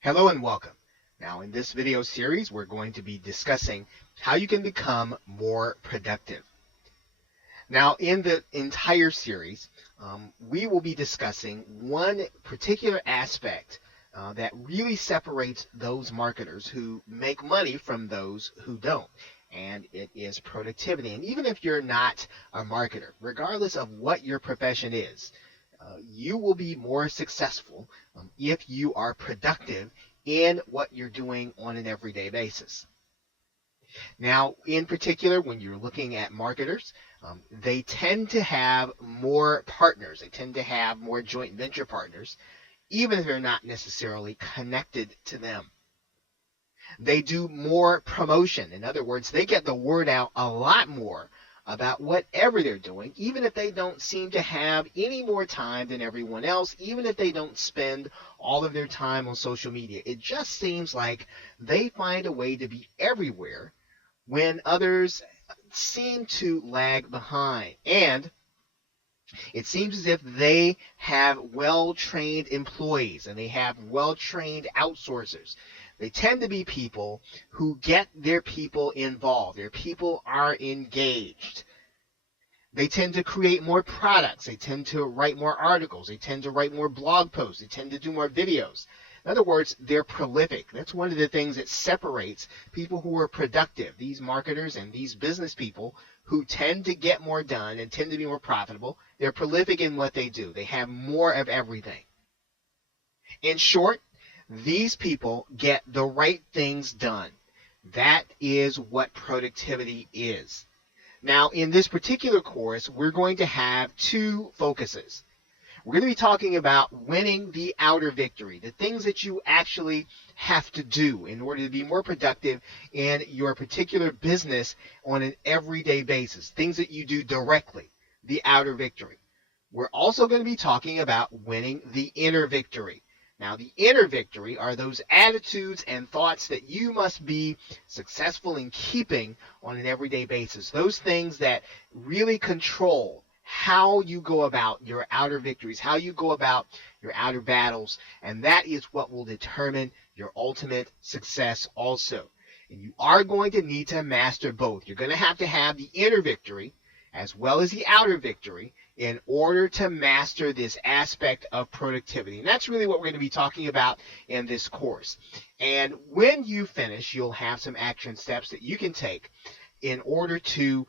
Hello and welcome. Now in this video series, we're going to be discussing how you can become more productive. Now in the entire series, we will be discussing one particular aspect that really separates those marketers who make money from those who don't. And it is productivity. And even if you're not a marketer, regardless of what your profession is, you will be more successful if you are productive in what you're doing on an everyday basis. Now, in particular, when you're looking at marketers, they tend to have more partners. They tend to have more joint venture partners, even if they're not necessarily connected to them. They do more promotion. In other words, they get the word out a lot more about whatever they're doing, even if they don't seem to have any more time than everyone else, even if they don't spend all of their time on social media. It just seems like they find a way to be everywhere when others seem to lag behind. And it seems as if they have well-trained employees and they have well-trained outsourcers. They tend to be people who get their people involved. Their people are engaged. They tend to create more products. They tend to write more articles. They tend to write more blog posts. They tend to do more videos. In other words, they're prolific. That's one of the things that separates people who are productive, these marketers and these business people who tend to get more done and tend to be more profitable. They're prolific in what they do. They have more of everything. In short, these people get the right things done. That is what productivity is. Now, in this particular course, we're going to have two focuses. We're going to be talking about winning the outer victory, the things that you actually have to do in order to be more productive in your particular business on an everyday basis, things that you do directly, the outer victory. We're also going to be talking about winning the inner victory. Now, the inner victory are those attitudes and thoughts that you must be successful in keeping on an everyday basis. Those things that really control how you go about your outer victories, how you go about your outer battles, and that is what will determine your ultimate success also. And you are going to need to master both. You're going to have the inner victory as well as the outer victory in order to master this aspect of productivity. And that's really what we're going to be talking about in this course. And when you finish, you'll have some action steps that you can take in order to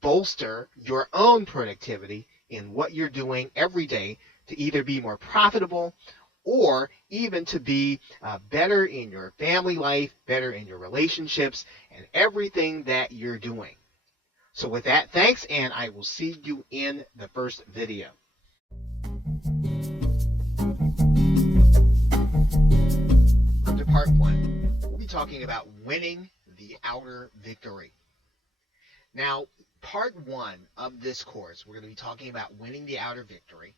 bolster your own productivity in what you're doing every day to either be more profitable or even to be better in your family life, better in your relationships, and everything that you're doing. So with that, thanks, and I will see you in the first video. To part one, we'll be talking about winning the outer victory. Now, part one of this course, we're going to be talking about winning the outer victory.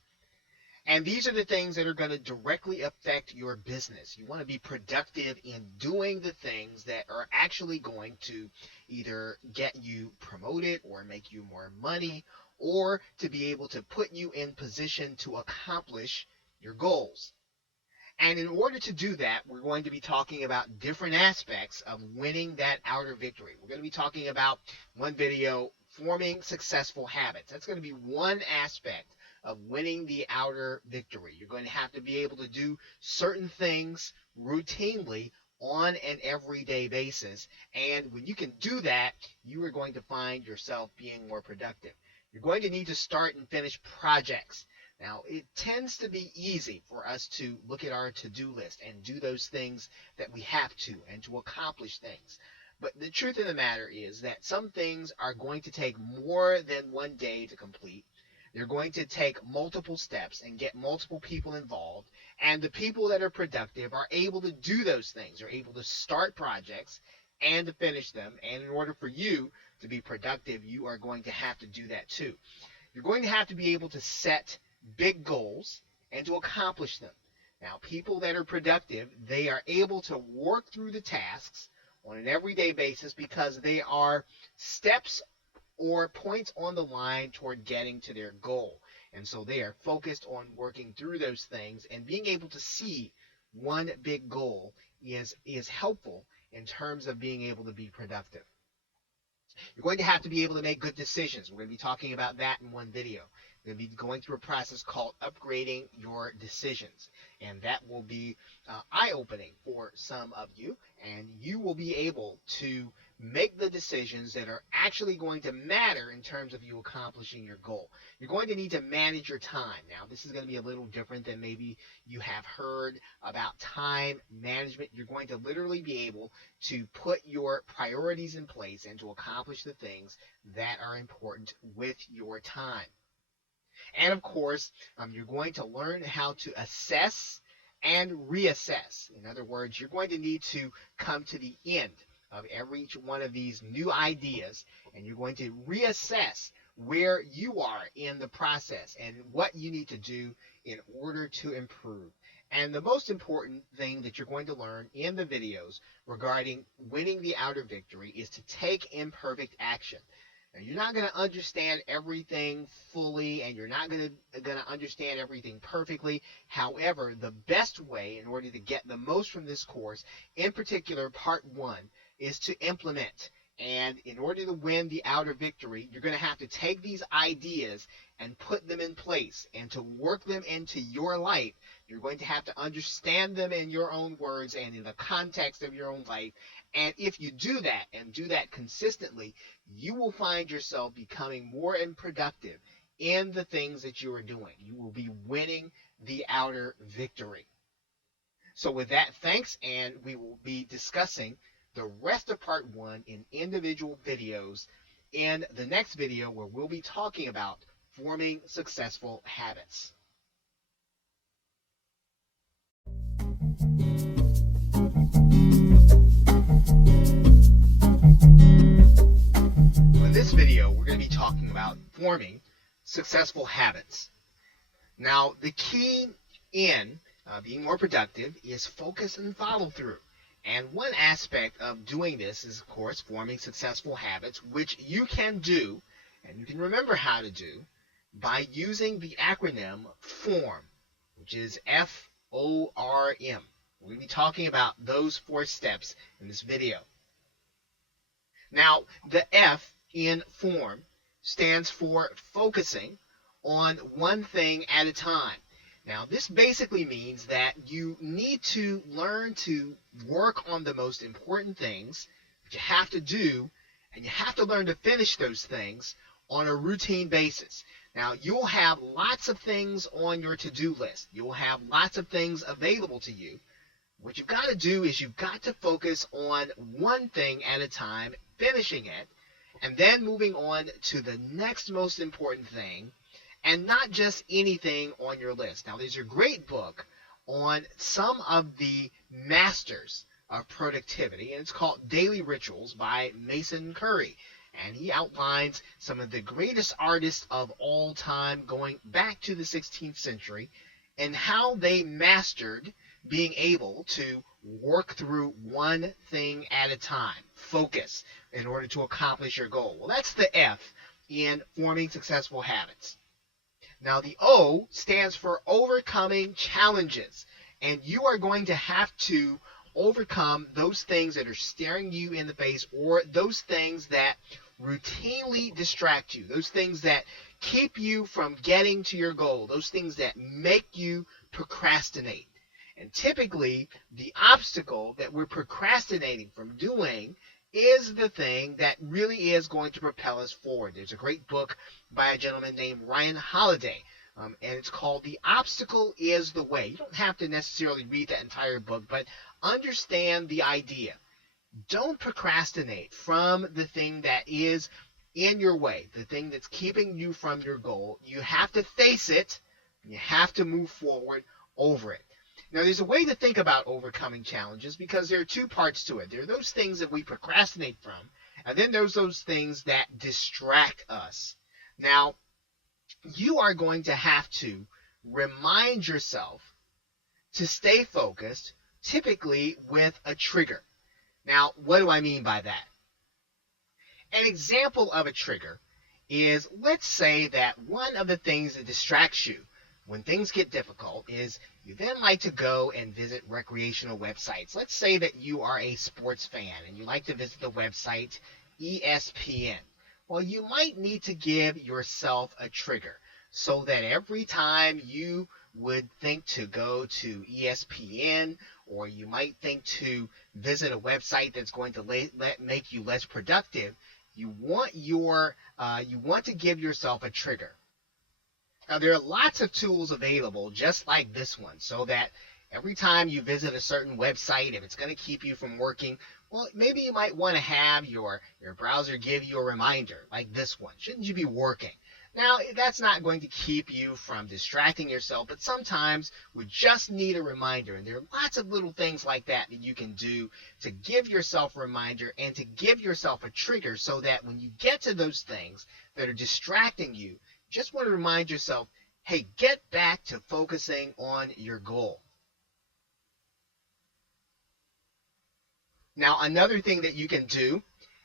And these are the things that are going to directly affect your business. You want to be productive in doing the things that are actually going to either get you promoted or make you more money or to be able to put you in position to accomplish your goals. And in order to do that, we're going to be talking about different aspects of winning that outer victory. We're going to be talking about one video, forming successful habits. That's going to be one aspect of winning the outer victory. You're going to have to be able to do certain things routinely on an everyday basis. And when you can do that, you are going to find yourself being more productive. You're going to need to start and finish projects. Now, it tends to be easy for us to look at our to-do list and do those things that we have to and to accomplish things. But the truth of the matter is that some things are going to take more than one day to complete. They're going to take multiple steps and get multiple people involved. And the people that are productive are able to do those things. They're able to start projects and to finish them. And in order for you to be productive, you are going to have to do that too. You're going to have to be able to set big goals and to accomplish them. Now, people that are productive, they are able to work through the tasks on an everyday basis because they are steps or points on the line toward getting to their goal. And so they are focused on working through those things, and being able to see one big goal is helpful in terms of being able to be productive. You're going to have to be able to make good decisions. We're going to be talking about that in one video. We're going to be going through a process called upgrading your decisions. And that will be eye-opening for some of you. And you will be able to make the decisions that are actually going to matter in terms of you accomplishing your goal. You're going to need to manage your time. Now, this is going to be a little different than maybe you have heard about time management. You're going to literally be able to put your priorities in place and to accomplish the things that are important with your time. And of course, you're going to learn how to assess and reassess. In other words, you're going to need to come to the end of every one of these new ideas, and you're going to reassess where you are in the process and what you need to do in order to improve. And the most important thing that you're going to learn in the videos regarding winning the outer victory is to take imperfect action. Now, you're not going to understand everything fully, and you're not going to understand everything perfectly. However, the best way in order to get the most from this course, in particular part 1, is to implement. And in order to win the outer victory, you're going to have to take these ideas and put them in place. And to work them into your life, you're going to have to understand them in your own words and in the context of your own life. And if you do that, and do that consistently, you will find yourself becoming more and productive in the things that you are doing. You will be winning the outer victory. So with that, thanks, and we will be discussing the rest of part 1 in individual videos in the next video, where we'll be talking about forming successful habits. In this video, we're going to be talking about forming successful habits. Now, the key in being more productive is focus and follow through. And one aspect of doing this is, of course, forming successful habits, which you can do, and you can remember how to do, by using the acronym FORM, which is F-O-R-M. We're going to be talking about those 4 steps in this video. Now, the F in FORM stands for focusing on one thing at a time. Now, this basically means that you need to learn to work on the most important things that you have to do, and you have to learn to finish those things on a routine basis. Now, you'll have lots of things on your to-do list. You'll have lots of things available to you. What you've got to do is you've got to focus on one thing at a time, finishing it, and then moving on to the next most important thing, and not just anything on your list. Now, there's a great book on some of the masters of productivity, and it's called Daily Rituals by Mason Curry. And he outlines some of the greatest artists of all time, going back to the 16th century, and how they mastered being able to work through one thing at a time, focus, in order to accomplish your goal. Well, that's the F in forming successful habits. Now, the O stands for overcoming challenges, and you are going to have to overcome those things that are staring you in the face, or those things that routinely distract you, those things that keep you from getting to your goal, those things that make you procrastinate. And typically, the obstacle that we're procrastinating from doing is the thing that really is going to propel us forward. There's a great book by a gentleman named Ryan Holiday, and it's called The Obstacle is the Way. You don't have to necessarily read that entire book, but understand the idea. Don't procrastinate from the thing that is in your way, the thing that's keeping you from your goal. You have to face it, and you have to move forward over it. Now, there's a way to think about overcoming challenges, because there are 2 parts to it. There are those things that we procrastinate from, and then there's those things that distract us. Now, you are going to have to remind yourself to stay focused, typically with a trigger. Now, what do I mean by that? An example of a trigger is, let's say that one of the things that distracts you when things get difficult is you then like to go and visit recreational websites. Let's say that you are a sports fan and you like to visit the website ESPN. Well, you might need to give yourself a trigger so that every time you would think to go to ESPN, or you might think to visit a website that's going to make you less productive, you want to give yourself a trigger. Now, there are lots of tools available just like this one, so that every time you visit a certain website, if it's going to keep you from working, well, maybe you might want to have your browser give you a reminder like this one. Shouldn't you be working? Now, that's not going to keep you from distracting yourself, but sometimes we just need a reminder. And there are lots of little things like that that you can do to give yourself a reminder and to give yourself a trigger so that when you get to those things that are distracting you, just want to remind yourself, hey, get back to focusing on your goal. Now, another thing that you can do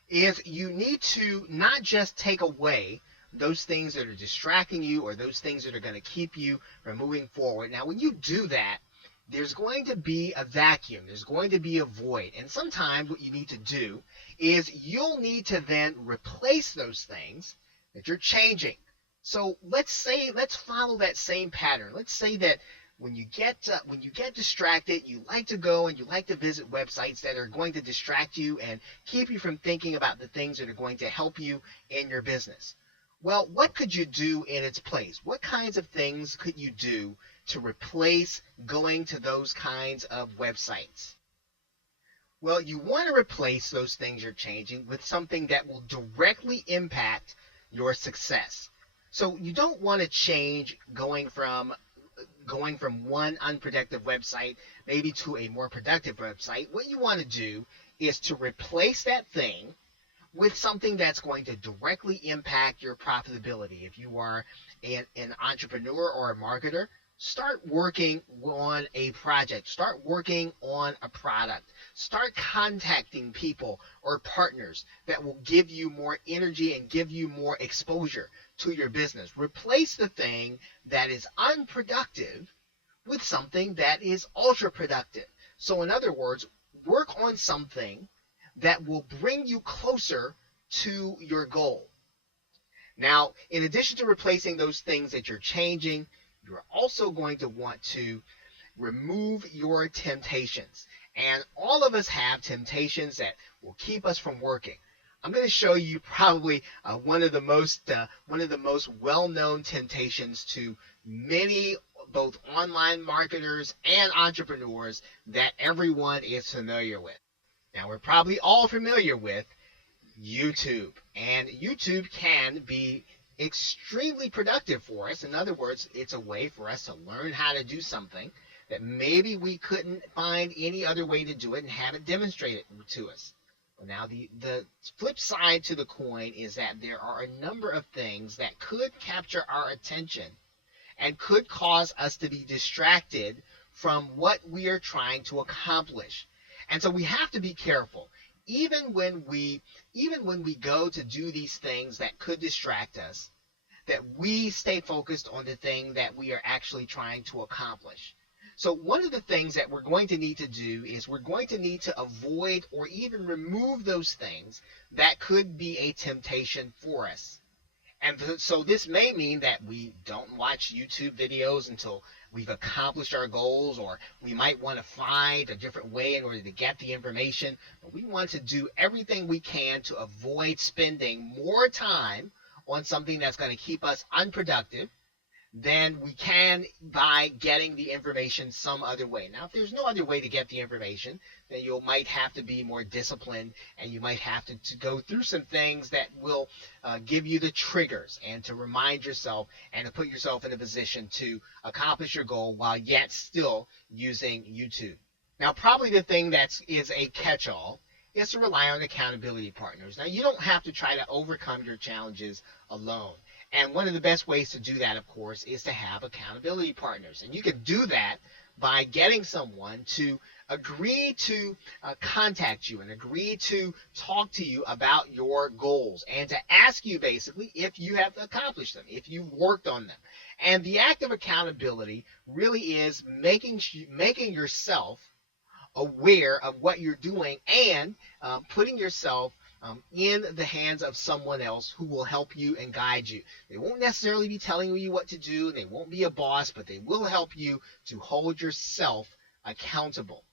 is you need to not just take away those things that are distracting you or those things that are going to keep you from moving forward. Now, when you do that, there's going to be a vacuum. There's going to be a void. And sometimes what you need to do is you'll need to then replace those things that you're changing. So let's follow that same pattern. Let's say that when you get distracted, you like to go and you like to visit websites that are going to distract you and keep you from thinking about the things that are going to help you in your business. Well, what could you do in its place? What kinds of things could you do to replace going to those kinds of websites? Well, you want to replace those things you're changing with something that will directly impact your success. So you don't want to change going from one unproductive website maybe to a more productive website. What you want to do is to replace that thing with something that's going to directly impact your profitability. If you are an entrepreneur or a marketer, start working on a project. Start working on a product. Start contacting people or partners that will give you more energy and give you more exposure to your business. Replace the thing that is unproductive with something that is ultra productive. So in other words, work on something that will bring you closer to your goal. Now, in addition to replacing those things that you're changing, you're also going to want to remove your temptations. And all of us have temptations that will keep us from working. I'm going to show you probably one of the most well-known temptations to many both online marketers and entrepreneurs that everyone is familiar with. Now, we're probably all familiar with YouTube, and YouTube can be extremely productive for us. In other words, it's a way for us to learn how to do something that maybe we couldn't find any other way to do it and have it demonstrated to us. Now, the flip side to the coin is that there are a number of things that could capture our attention and could cause us to be distracted from what we are trying to accomplish. And so we have to be careful. Even when we go to do these things that could distract us, that we stay focused on the thing that we are actually trying to accomplish. So one of the things that we're going to need to do is we're going to need to avoid or even remove those things that could be a temptation for us. And so this may mean that we don't watch YouTube videos until we've accomplished our goals, or we might want to find a different way in order to get the information. But we want to do everything we can to avoid spending more time on something that's going to keep us unproductive than we can by getting the information some other way. Now, if there's no other way to get the information, then you might have to be more disciplined, and you might have to go through some things that will give you the triggers and to remind yourself and to put yourself in a position to accomplish your goal while yet still using YouTube. Now, probably the thing that is a catch-all is to rely on accountability partners. Now, you don't have to try to overcome your challenges alone. And one of the best ways to do that, of course, is to have accountability partners. And you can do that by getting someone to agree to contact you and agree to talk to you about your goals and to ask you basically if you have accomplished them, if you've worked on them. And the act of accountability really is making yourself aware of what you're doing and putting yourself in the hands of someone else who will help you and guide you. They won't necessarily be telling you what to do. They won't be a boss, but they will help you to hold yourself accountable.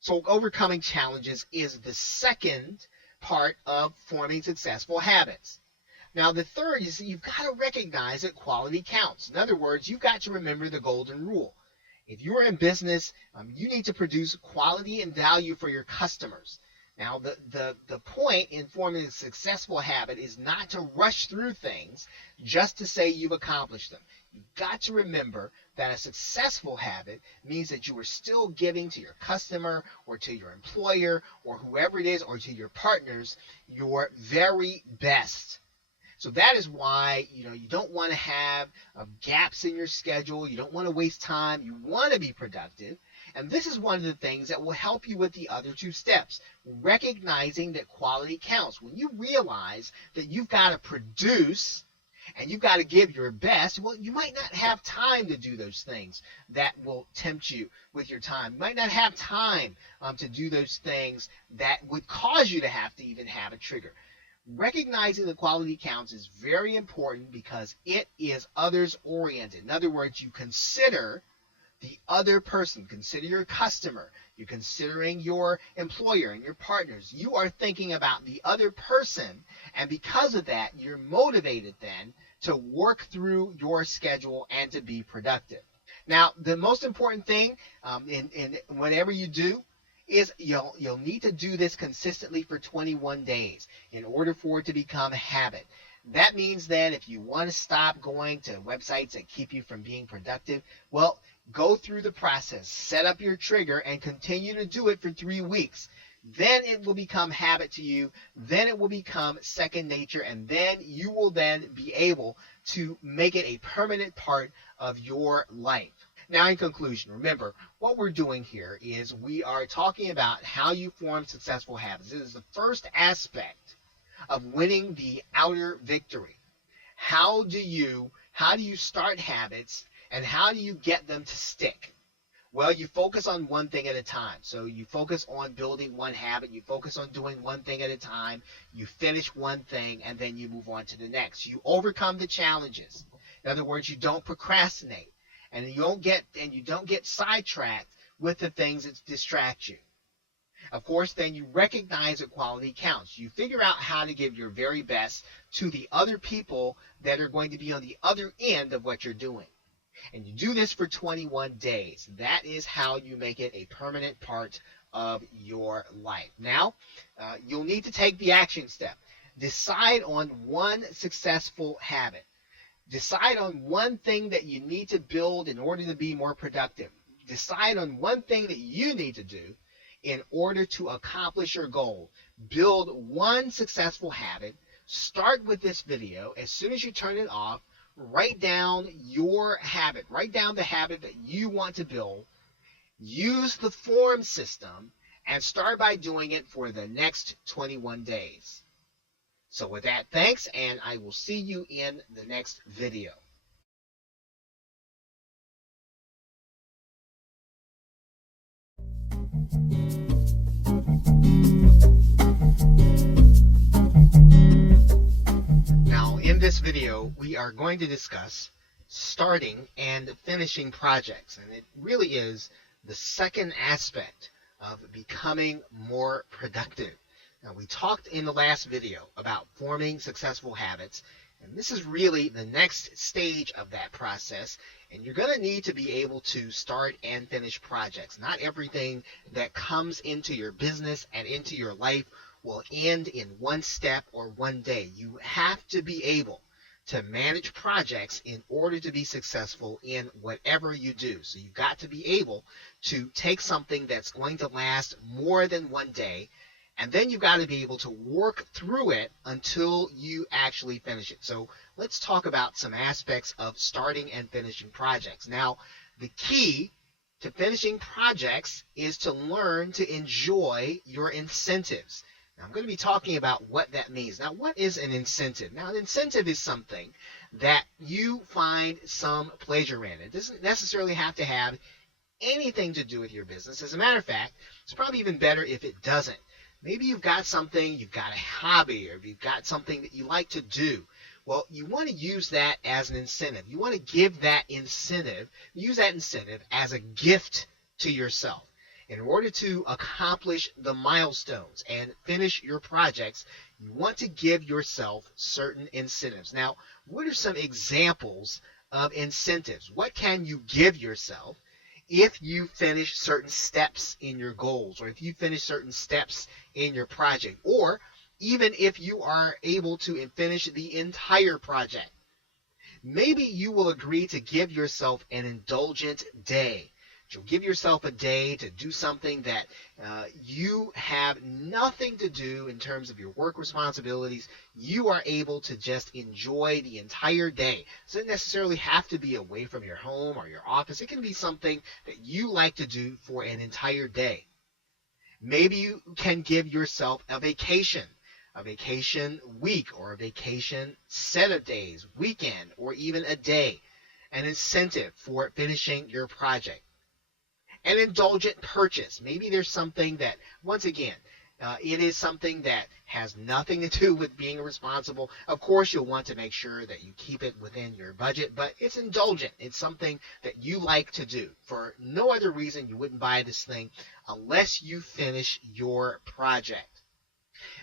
So overcoming challenges is the second part of forming successful habits. Now, the third is that you've got to recognize that quality counts. In other words, you've got to remember the golden rule. If you are in business, you need to produce quality and value for your customers. Now, the point in forming a successful habit is not to rush through things just to say you've accomplished them. You've got to remember that a successful habit means that you are still giving to your customer or to your employer or whoever it is or to your partners your very best. So that is why you don't want to have gaps in your schedule. You don't want to waste time. You want to be productive. And this is one of the things that will help you with the other two steps, recognizing that quality counts. When you realize that you've got to produce and you've got to give your best, well, you might not have time to do those things that will tempt you with your time. You might not have time to do those things that would cause you to have to even have a trigger. Recognizing the quality counts is very important because it is others oriented. In other words, you consider the other person, consider your customer, you're considering your employer and your partners. You are thinking about the other person, and because of that, you're motivated then to work through your schedule and to be productive. Now, the most important thing in whatever you do is you'll need to do this consistently for 21 days in order for it to become a habit. That means that if you want to stop going to websites that keep you from being productive, well, go through the process, set up your trigger, and continue to do it for 3 weeks. Then it will become habit to you. Then it will become second nature, and then you will then be able to make it a permanent part of your life. Now, in conclusion, remember, what we're doing here is we are talking about how you form successful habits. This is the first aspect of winning the outer victory. How do you start habits, and how do you get them to stick? Well, you focus on one thing at a time. So you focus on building one habit. You focus on doing one thing at a time. You finish one thing, and then you move on to the next. You overcome the challenges. In other words, you don't procrastinate. And you don't get sidetracked with the things that distract you. Of course, then you recognize that quality counts. You figure out how to give your very best to the other people that are going to be on the other end of what you're doing. And you do this for 21 days. That is how you make it a permanent part of your life. Now, you'll need to take the action step. Decide on one successful habit. Decide on one thing that you need to build in order to be more productive. Decide on one thing that you need to do in order to accomplish your goal. Build one successful habit. Start with this video. As soon as you turn it off, write down your habit. Write down the habit that you want to build. Use the form system and start by doing it for the next 21 days. So with that, thanks, and I will see you in the next video. Now, in this video, we are going to discuss starting and finishing projects, and it really is the second aspect of becoming more productive. Now, we talked in the last video about forming successful habits, and this is really the next stage of that process, and you're going to need to be able to start and finish projects. Not everything that comes into your business and into your life will end in one step or one day. You have to be able to manage projects in order to be successful in whatever you do. So you've got to be able to take something that's going to last more than one day And then you've got to be able to work through it until you actually finish it. So let's talk about some aspects of starting and finishing projects. Now, the key to finishing projects is to learn to enjoy your incentives. Now, I'm going to be talking about what that means. Now, what is an incentive? Now, an incentive is something that you find some pleasure in. It doesn't necessarily have to have anything to do with your business. As a matter of fact, it's probably even better if it doesn't. Maybe you've got something, you've got a hobby, or you've got something that you like to do. Well, you want to use that as an incentive. You want to use that incentive as a gift to yourself. In order to accomplish the milestones and finish your projects, you want to give yourself certain incentives. Now, what are some examples of incentives? What can you give yourself if you finish certain steps in your goals, or if you finish certain steps in your project, or even if you are able to finish the entire project? Maybe you will agree to give yourself an indulgent day. You'll give yourself a day to do something that you have nothing to do in terms of your work responsibilities. You are able to just enjoy the entire day. It doesn't necessarily have to be away from your home or your office. It can be something that you like to do for an entire day. Maybe you can give yourself a vacation week, or a vacation set of days, weekend, or even a day, an incentive for finishing your project. An indulgent purchase. Maybe there's something that, once again, it is something that has nothing to do with being responsible. Of course, you'll want to make sure that you keep it within your budget, but it's indulgent. It's something that you like to do. For no other reason, you wouldn't buy this thing unless you finish your project.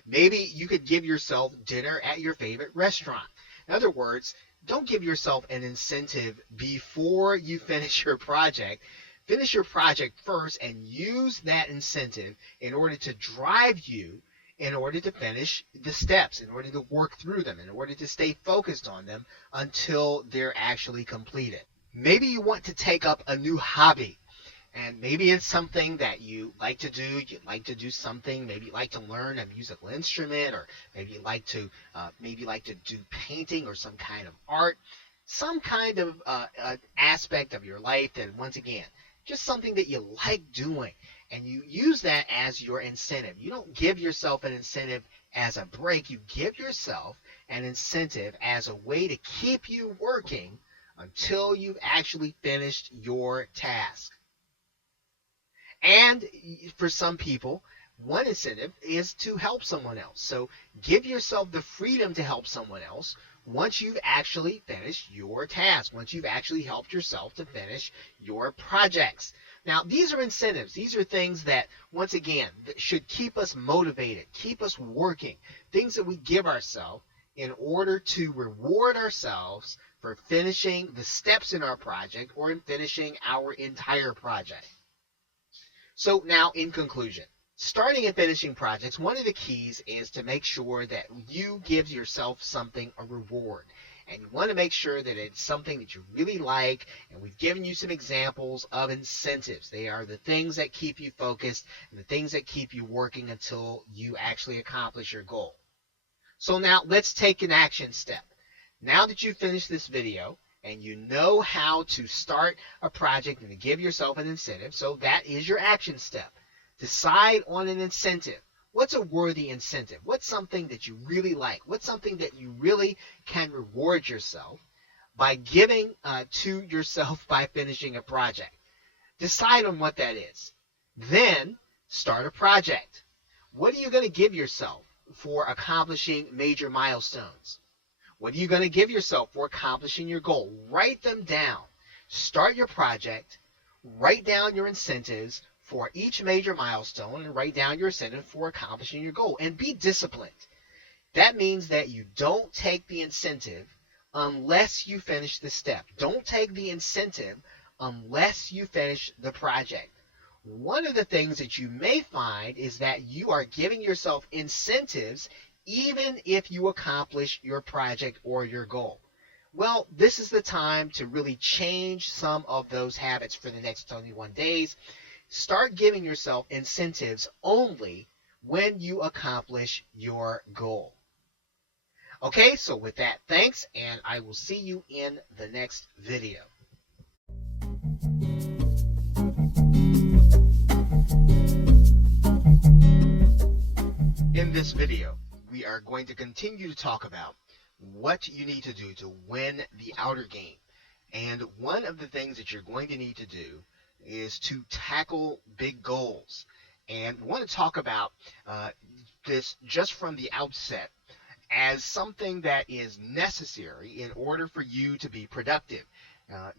Maybe you could give yourself dinner at your favorite restaurant. In other words, don't give yourself an incentive before you finish your project. Finish your project first and use that incentive in order to drive you, in order to finish the steps, in order to work through them, in order to stay focused on them until they're actually completed. Maybe you want to take up a new hobby. And maybe it's something that you like to do. You'd like to do something. Maybe you like to learn a musical instrument, or maybe you like to do painting or some kind of art, some kind of aspect of your life that, once again, just something that you like doing, and you use that as your incentive. You don't give yourself an incentive as a break. You give yourself an incentive as a way to keep you working until you've actually finished your task. And for some people, one incentive is to help someone else. So give yourself the freedom to help someone else once you've actually finished your task, once you've actually helped yourself to finish your projects. Now, these are incentives. These are things that, once again, that should keep us motivated, keep us working, things that we give ourselves in order to reward ourselves for finishing the steps in our project, or in finishing our entire project. So now, in conclusion, starting and finishing projects, one of the keys is to make sure that you give yourself something, a reward. And you want to make sure that it's something that you really like. And we've given you some examples of incentives. They are the things that keep you focused and the things that keep you working until you actually accomplish your goal. So now let's take an action step. Now that you've finished this video, and you know how to start a project and to give yourself an incentive, so that is your action step. Decide on an incentive. What's a worthy incentive? What's something that you really like? What's something that you really can reward yourself by giving to yourself by finishing a project? Decide on what that is. Then start a project. What are you going to give yourself for accomplishing major milestones? What are you going to give yourself for accomplishing your goal? Write them down. Start your project. Write down your incentives for each major milestone, and write down your incentive for accomplishing your goal. And be disciplined. That means that you don't take the incentive unless you finish the step. Don't take the incentive unless you finish the project. One of the things that you may find is that you are giving yourself incentives even if you accomplish your project or your goal. Well, this is the time to really change some of those habits for the next 21 days. Start giving yourself incentives only when you accomplish your goal. Okay, so with that, thanks, and I will see you in the next video. In this video, we are going to continue to talk about what you need to do to win the outer game. And one of the things that you're going to need to do is to tackle big goals. And we want to talk about this just from the outset as something that is necessary in order for you to be productive.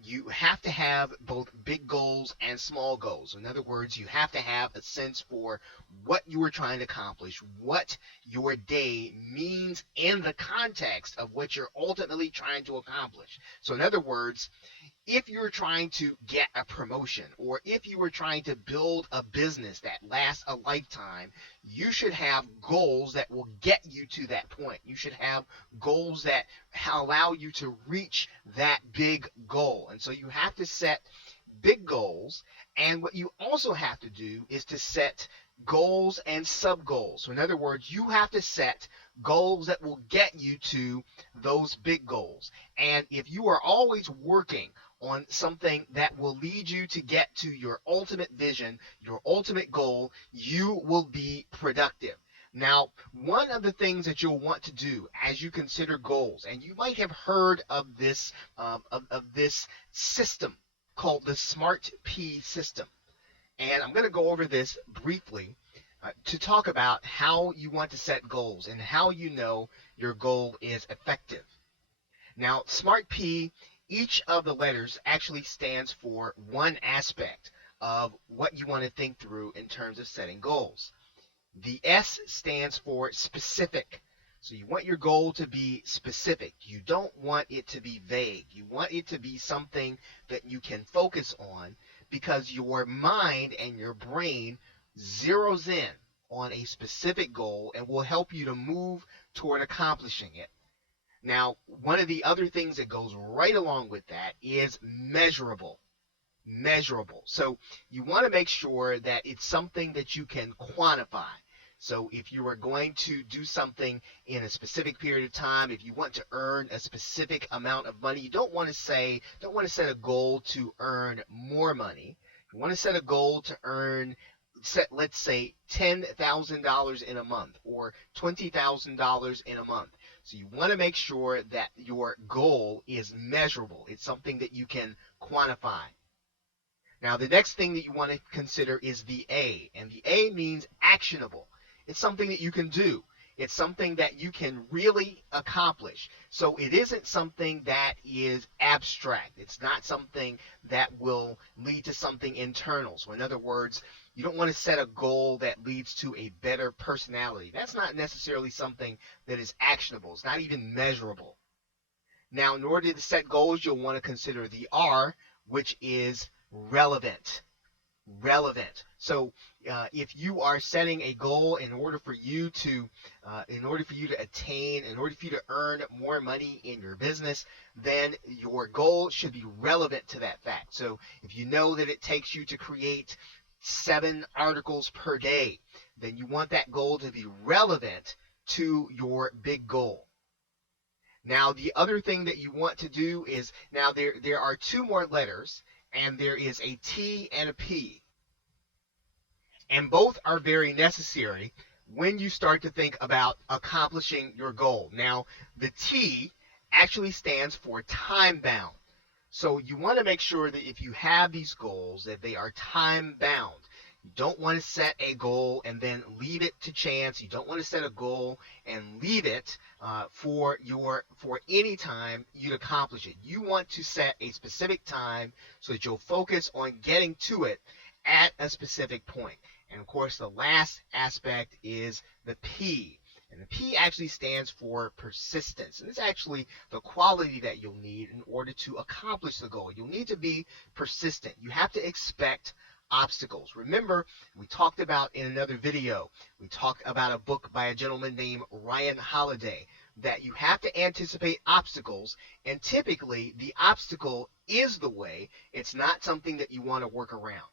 You have to have both big goals and small goals. In other words, you have to have a sense for what you are trying to accomplish, what your day means in the context of what you're ultimately trying to accomplish. So in other words, if you're trying to get a promotion or if you were trying to build a business that lasts a lifetime, you should have goals that will get you to that point. You should have goals that allow you to reach that big goal. And so you have to set big goals. And what you also have to do is to set goals and sub goals. So in other words, you have to set goals that will get you to those big goals. And if you are always working on something that will lead you to get to your ultimate vision, your ultimate goal, you will be productive. Now, one of the things that you'll want to do as you consider goals, and you might have heard of this this system called the SMART P system. And I'm going to go over this briefly to talk about how you want to set goals and how you know your goal is effective. Now, SMART P, each of the letters actually stands for one aspect of what you want to think through in terms of setting goals. The S stands for specific. So you want your goal to be specific. You don't want it to be vague. You want it to be something that you can focus on because your mind and your brain zeroes in on a specific goal and will help you to move toward accomplishing it. Now, one of the other things that goes right along with that is measurable. Measurable. So you want to make sure that it's something that you can quantify. So if you are going to do something in a specific period of time, if you want to earn a specific amount of money, you don't want to set a goal to earn more money. You want to set a goal to let's say $10,000 in a month or $20,000 in a month. So you want to make sure that your goal is measurable. It's something that you can quantify. Now, the next thing that you want to consider is the A, and the A means actionable. It's something that you can do. It's something that you can really accomplish. So it isn't something that is abstract. It's not something that will lead to something internal. So in other words, you don't want to set a goal that leads to a better personality. That's not necessarily something that is actionable. It's not even measurable. Now, in order to set goals, you'll want to consider the R, which is relevant. Relevant. So if you are setting a goal in order for you to attain, in order for you to earn more money in your business, then your goal should be relevant to that fact. So if you know that it takes you to create 7 articles per day, then you want that goal to be relevant to your big goal. Now, the other thing that you want to do is, now there are 2 more letters, and there is a T and a P. And both are very necessary when you start to think about accomplishing your goal. Now, the T actually stands for time bound. So you want to make sure that if you have these goals, that they are time bound. You don't want to set a goal and then leave it to chance. You don't want to set a goal and leave it for any time you'd accomplish it. You want to set a specific time so that you'll focus on getting to it at a specific point. And of course, the last aspect is the P. And the P actually stands for persistence. And it's actually the quality that you'll need in order to accomplish the goal. You'll need to be persistent. You have to expect obstacles. Remember, we talked about in another video, we talked about a book by a gentleman named Ryan Holiday, that you have to anticipate obstacles, and typically the obstacle is the way. It's not something that you want to work around.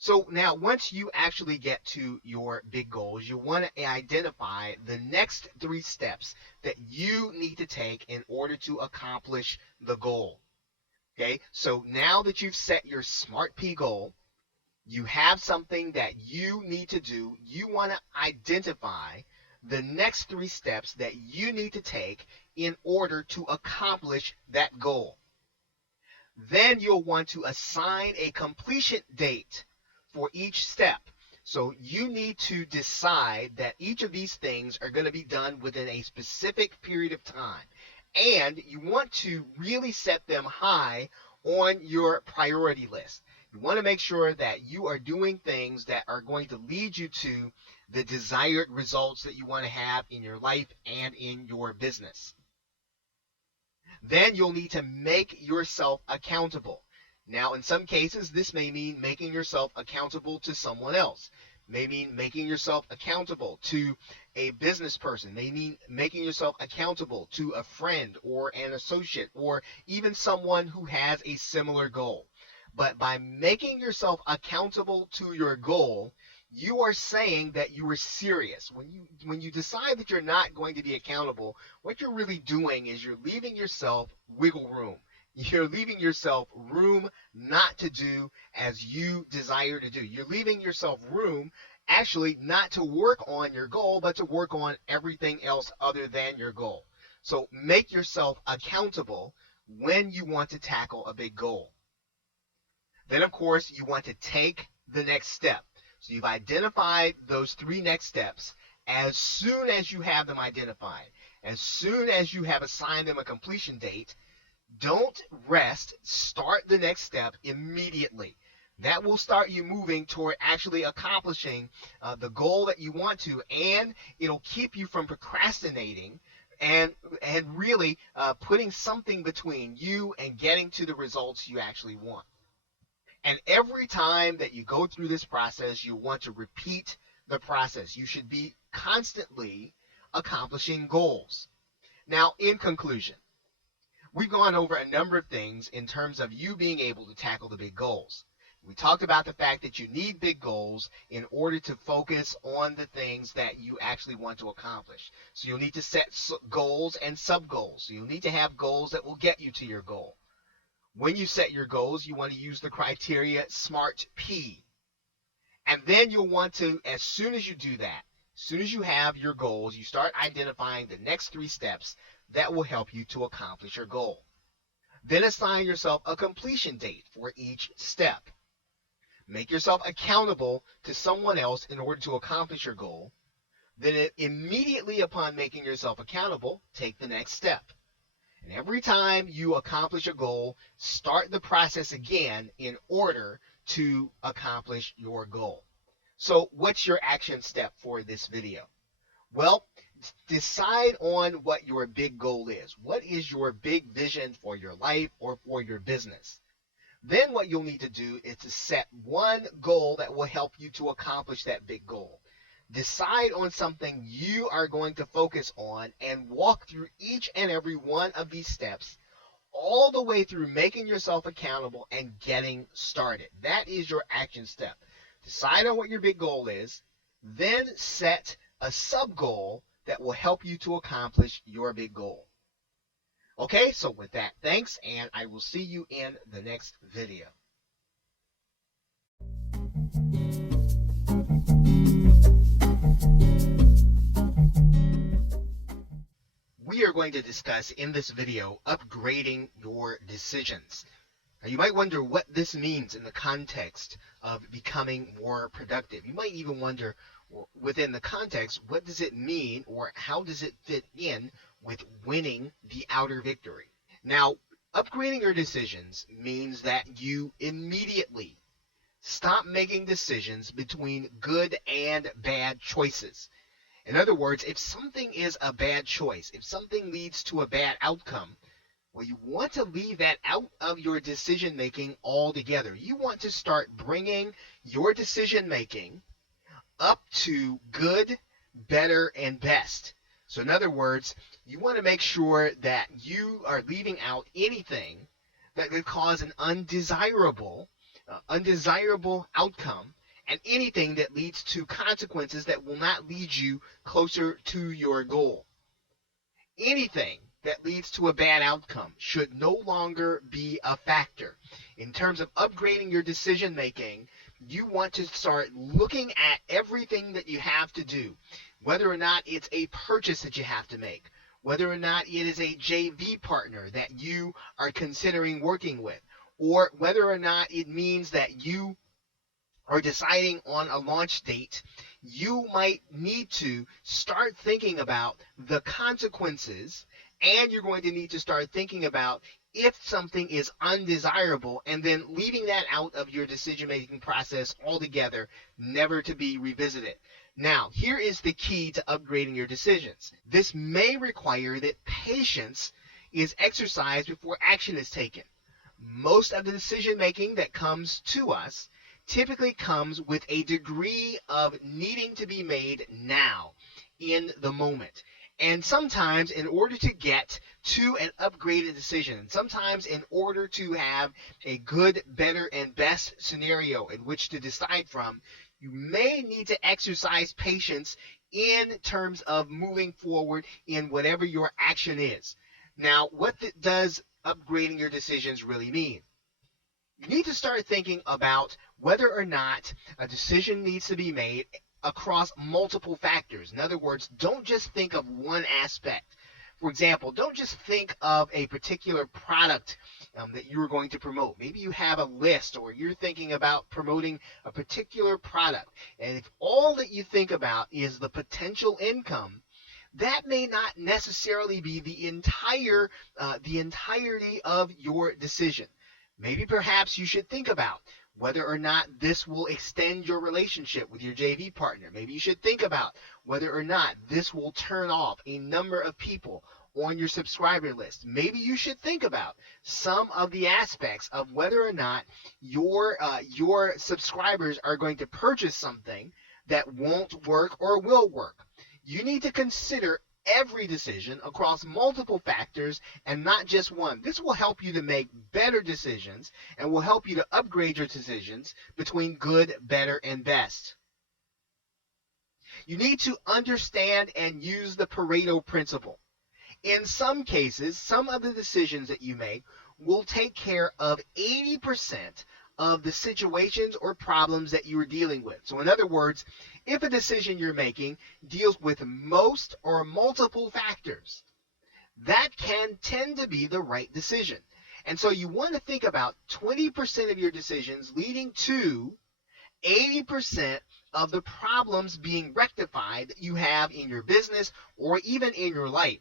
So now once you actually get to your big goals, you want to identify the next 3 steps that you need to take in order to accomplish the goal. Okay, so now that you've set your SMART P goal, you have something that you need to do. You want to identify the next 3 steps that you need to take in order to accomplish that goal. Then you'll want to assign a completion date for each step. So you need to decide that each of these things are going to be done within a specific period of time. And you want to really set them high on your priority list. You want to make sure that you are doing things that are going to lead you to the desired results that you want to have in your life and in your business. Then you'll need to make yourself accountable. Now, in some cases, this may mean making yourself accountable to someone else. May mean making yourself accountable to a business person. May mean making yourself accountable to a friend or an associate or even someone who has a similar goal. But by making yourself accountable to your goal, you are saying that you are serious. When you decide that you're not going to be accountable, what you're really doing is you're leaving yourself wiggle room. You're leaving yourself room not to do as you desire to do. You're leaving yourself room actually not to work on your goal, but to work on everything else other than your goal. So make yourself accountable when you want to tackle a big goal. Then, of course, you want to take the next step. So you've identified those 3 next steps. As soon as you have them identified, as soon as you have assigned them a completion date, don't rest. Start the next step immediately. That will start you moving toward actually accomplishing the goal that you want to, and it'll keep you from procrastinating and really putting something between you and getting to the results you actually want. And every time that you go through this process, you want to repeat the process. You should be constantly accomplishing goals. Now, in conclusion, we've gone over a number of things in terms of you being able to tackle the big goals. We talked about the fact that you need big goals in order to focus on the things that you actually want to accomplish. So you'll need to set goals and sub-goals. So you'll need to have goals that will get you to your goal. When you set your goals, you want to use the criteria SMART P. And then you'll want to, as soon as you do that, as soon as you have your goals, you start identifying the next 3 steps that will help you to accomplish your goal. Then assign yourself a completion date for each step. Make yourself accountable to someone else in order to accomplish your goal. Then immediately upon making yourself accountable, take the next step. And every time you accomplish a goal, start the process again in order to accomplish your goal. So what's your action step for this video? Well, decide on what your big goal is. What is your big vision for your life or for your business? Then what you'll need to do is to set one goal that will help you to accomplish that big goal. Decide on something you are going to focus on and walk through each and every one of these steps all the way through making yourself accountable and getting started. That is your action step. Decide on what your big goal is, then set a sub-goal that will help you to accomplish your big goal. Okay, so with that, thanks, and I will see you in the next video. We are going to discuss in this video upgrading your decisions. Now, you might wonder what this means in the context of becoming more productive. You might even wonder, within the context, what does it mean or how does it fit in with winning the outer victory? Now, upgrading your decisions means that you immediately stop making decisions between good and bad choices. In other words, if something is a bad choice, if something leads to a bad outcome, well, you want to leave that out of your decision making altogether. You want to start bringing your decision making up to good, better, and best. So in other words, you want to make sure that you are leaving out anything that could cause an undesirable undesirable outcome, and anything that leads to consequences that will not lead you closer to your goal. Anything that leads to a bad outcome should no longer be a factor. In terms of upgrading your decision making, you want to start looking at everything that you have to do, whether or not it's a purchase that you have to make, whether or not it is a JV partner that you are considering working with, or whether or not it means that you are deciding on a launch date. You might need to start thinking about the consequences, and you're going to need to start thinking about if something is undesirable, and then leaving that out of your decision-making process altogether, never to be revisited. Now, here is the key to upgrading your decisions. This may require that patience is exercised before action is taken. Most of the decision-making that comes to us typically comes with a degree of needing to be made now, in the moment. And sometimes in order to get to an upgraded decision, sometimes in order to have a good, better, and best scenario in which to decide from, you may need to exercise patience in terms of moving forward in whatever your action is. Now, what does upgrading your decisions really mean? You need to start thinking about whether or not a decision needs to be made across multiple factors. In other words, don't just think of one aspect. For example, don't just think of a particular product that you are going to promote. Maybe you have a list, or you're thinking about promoting a particular product. And if all that you think about is the potential income, that may not necessarily be the entirety of your decision. Maybe perhaps you should think about whether or not this will extend your relationship with your JV partner. Maybe you should think about whether or not this will turn off a number of people on your subscriber list. Maybe you should think about some of the aspects of whether or not your subscribers are going to purchase something that won't work or will work. You need to consider every decision across multiple factors and not just one. This will help you to make better decisions and will help you to upgrade your decisions between good, better, and best. You need to understand and use the Pareto principle. In some cases, some of the decisions that you make will take care of 80% of the situations or problems that you are dealing with. So in other words, if a decision you're making deals with most or multiple factors, that can tend to be the right decision. And so you want to think about 20% of your decisions leading to 80% of the problems being rectified that you have in your business or even in your life.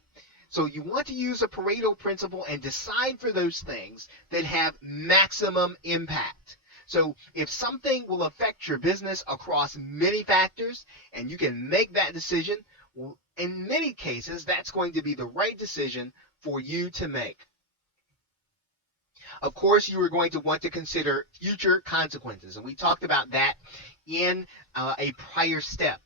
So you want to use a Pareto principle and decide for those things that have maximum impact. So if something will affect your business across many factors and you can make that decision, well, in many cases, that's going to be the right decision for you to make. Of course, you are going to want to consider future consequences, and we talked about that in a prior step.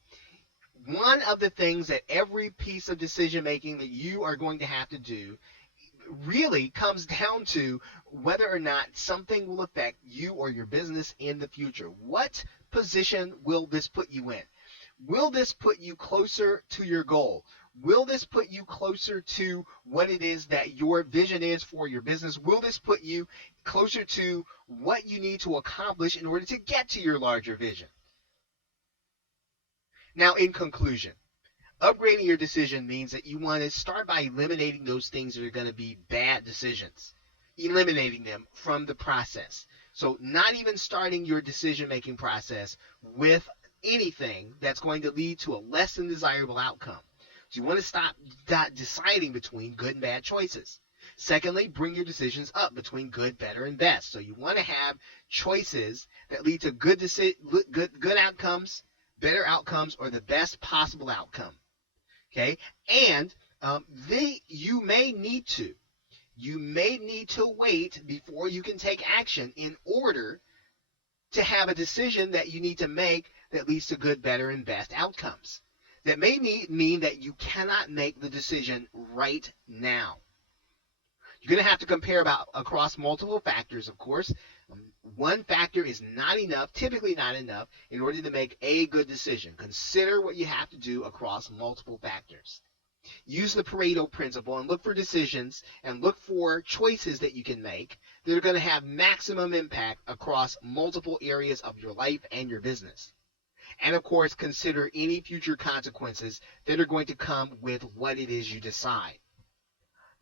One of the things that every piece of decision making that you are going to have to do really comes down to whether or not something will affect you or your business in the future. What position will this put you in? Will this put you closer to your goal? Will this put you closer to what it is that your vision is for your business? Will this put you closer to what you need to accomplish in order to get to your larger vision? Now, in conclusion, upgrading your decision means that you want to start by eliminating those things that are going to be bad decisions, eliminating them from the process. So not even starting your decision-making process with anything that's going to lead to a less than desirable outcome. So you want to stop deciding between good and bad choices. Secondly, bring your decisions up between good, better, and best. So you want to have choices that lead to good outcomes, better outcomes, or the best possible outcome. Okay, and you may need to wait before you can take action in order to have a decision that you need to make that leads to good, better, and best outcomes. That may mean that you cannot make the decision right now. You're going to have to compare about across multiple factors, of course. One factor is not enough, typically not enough, in order to make a good decision. Consider what you have to do across multiple factors. Use the Pareto principle and look for decisions and look for choices that you can make that are going to have maximum impact across multiple areas of your life and your business. And of course, consider any future consequences that are going to come with what it is you decide.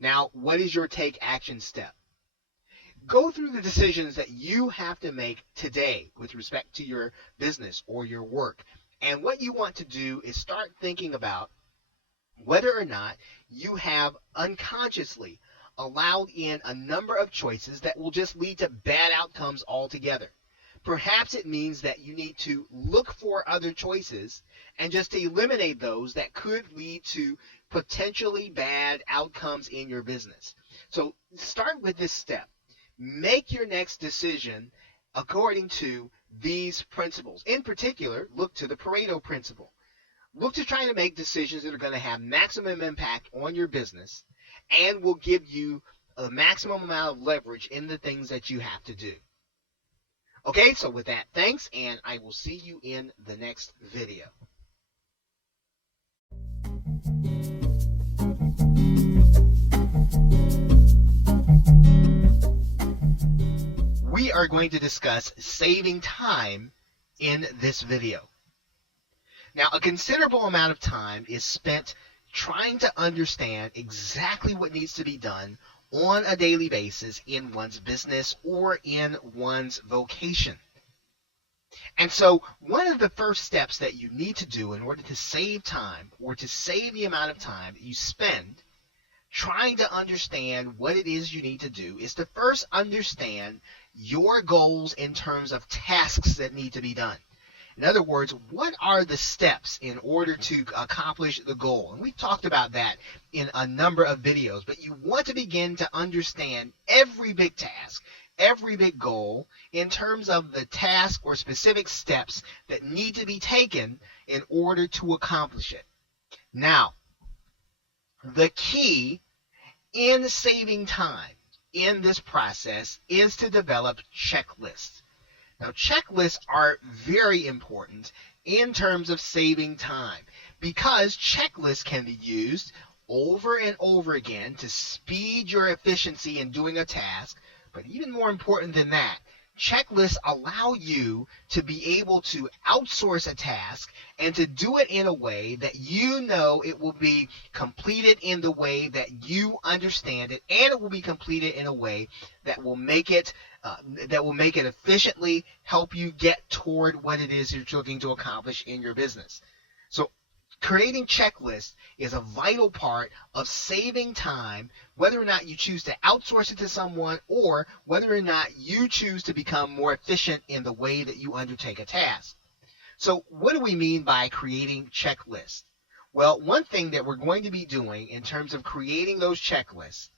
Now, what is your take action step? Go through the decisions that you have to make today with respect to your business or your work. And what you want to do is start thinking about whether or not you have unconsciously allowed in a number of choices that will just lead to bad outcomes altogether. Perhaps it means that you need to look for other choices and just to eliminate those that could lead to potentially bad outcomes in your business. So start with this step. Make your next decision according to these principles. In particular, look to the Pareto principle. Look to try to make decisions that are going to have maximum impact on your business and will give you a maximum amount of leverage in the things that you have to do. Okay, so with that, thanks, and I will see you in the next video. We are going to discuss saving time in this video. Now, a considerable amount of time is spent trying to understand exactly what needs to be done on a daily basis in one's business or in one's vocation. And so one of the first steps that you need to do in order to save time or to save the amount of time that you spend trying to understand what it is you need to do is to first understand your goals in terms of tasks that need to be done. In other words, what are the steps in order to accomplish the goal? And we've talked about that in a number of videos, but you want to begin to understand every big task, every big goal in terms of the task or specific steps that need to be taken in order to accomplish it. Now, the key in saving time in this process is to develop checklists. Now, checklists are very important in terms of saving time because checklists can be used over and over again to speed your efficiency in doing a task. But even more important than that, checklists allow you to be able to outsource a task and to do it in a way that you know it will be completed in the way that you understand it, and it will be completed in a way that will make it efficiently help you get toward what it is you're looking to accomplish in your business. So creating checklists is a vital part of saving time, whether or not you choose to outsource it to someone or whether or not you choose to become more efficient in the way that you undertake a task. So what do we mean by creating checklists? Well, one thing that we're going to be doing in terms of creating those checklists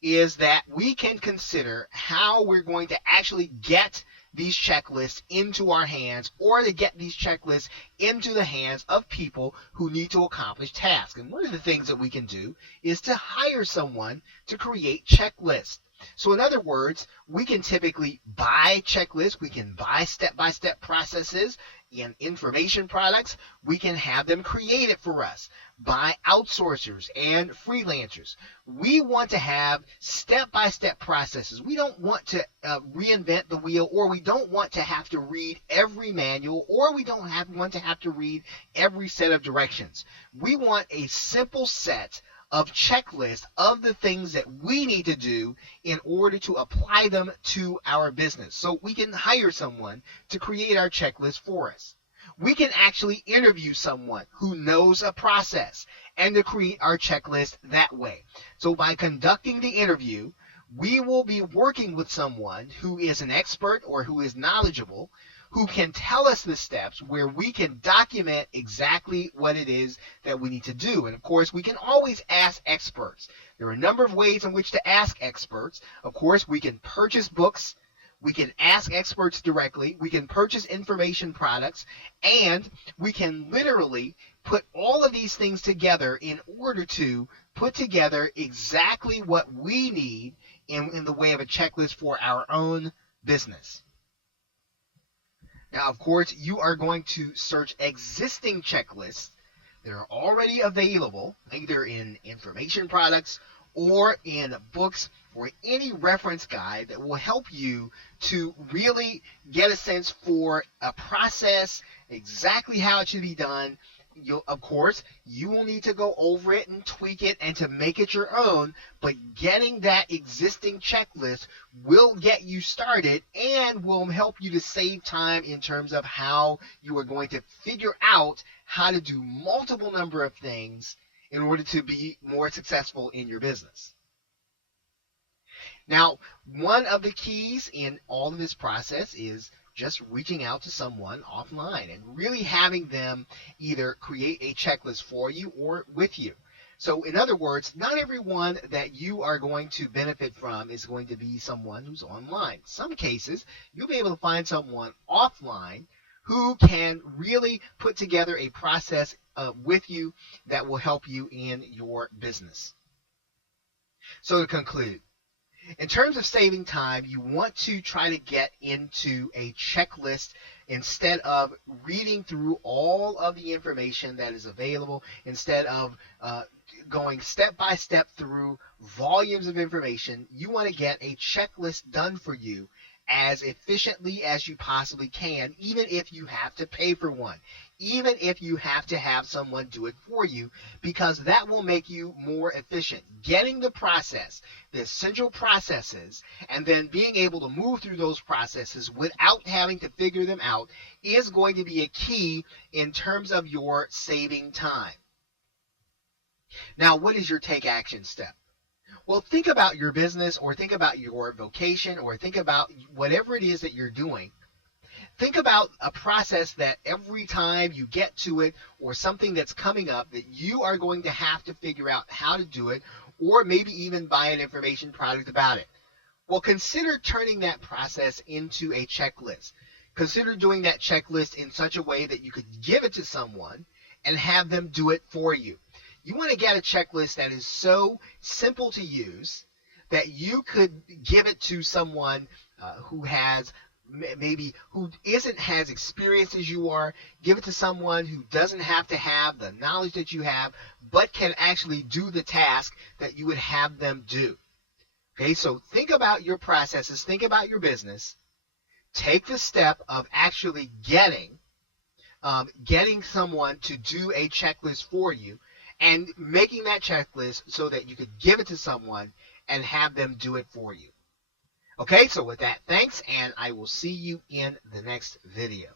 is that we can consider how we're going to actually get these checklists into our hands or to get these checklists into the hands of people who need to accomplish tasks. And one of the things that we can do is to hire someone to create checklists. So in other words, we can typically buy checklists, we can buy step-by-step processes in information products, we can have them created for us by outsourcers and freelancers. We want to have step-by-step processes. We don't want to reinvent the wheel, or we don't want to have to read every manual, or we don't want to have to read every set of directions. We want a simple set of checklists of the things that we need to do in order to apply them to our business. So we can hire someone to create our checklist for us. We can actually interview someone who knows a process and to create our checklist that way. So by conducting the interview, we will be working with someone who is an expert or who is knowledgeable, who can tell us the steps where we can document exactly what it is that we need to do. And of course, we can always ask experts. There are a number of ways in which to ask experts. Of course, we can purchase books. We can ask experts directly. We can purchase information products. And we can literally put all of these things together in order to put together exactly what we need in the way of a checklist for our own business. Now, of course, you are going to search existing checklists that are already available, either in information products or in books or any reference guide that will help you to really get a sense for a process, exactly how it should be done. Of course, you will need to go over it and tweak it and to make it your own, but getting that existing checklist will get you started and will help you to save time in terms of how you are going to figure out how to do multiple number of things in order to be more successful in your business. Now, one of the keys in all of this process is just reaching out to someone offline and really having them either create a checklist for you or with you. So in other words, not everyone that you are going to benefit from is going to be someone who's online. Some cases, you'll be able to find someone offline who can really put together a process with you that will help you in your business. So to conclude, in terms of saving time, you want to try to get into a checklist instead of reading through all of the information that is available, instead of going step by step through volumes of information. You want to get a checklist done for you as efficiently as you possibly can, even if you have to pay for one, even if you have to have someone do it for you, because that will make you more efficient. Getting the process, the essential processes, and then being able to move through those processes without having to figure them out is going to be a key in terms of your saving time. Now, what is your take action step? Well, think about your business or think about your vocation or think about whatever it is that you're doing. Think about a process that every time you get to it or something that's coming up that you are going to have to figure out how to do it or maybe even buy an information product about it. Well, consider turning that process into a checklist. Consider doing that checklist in such a way that you could give it to someone and have them do it for you. You want to get a checklist that is so simple to use that you could give it to someone who has maybe who isn't as experienced as you are. Give it to someone who doesn't have to have the knowledge that you have, but can actually do the task that you would have them do. Okay, so think about your processes, think about your business. Take the step of actually getting someone to do a checklist for you and making that checklist so that you could give it to someone and have them do it for you. Okay, so with that, thanks, and I will see you in the next video.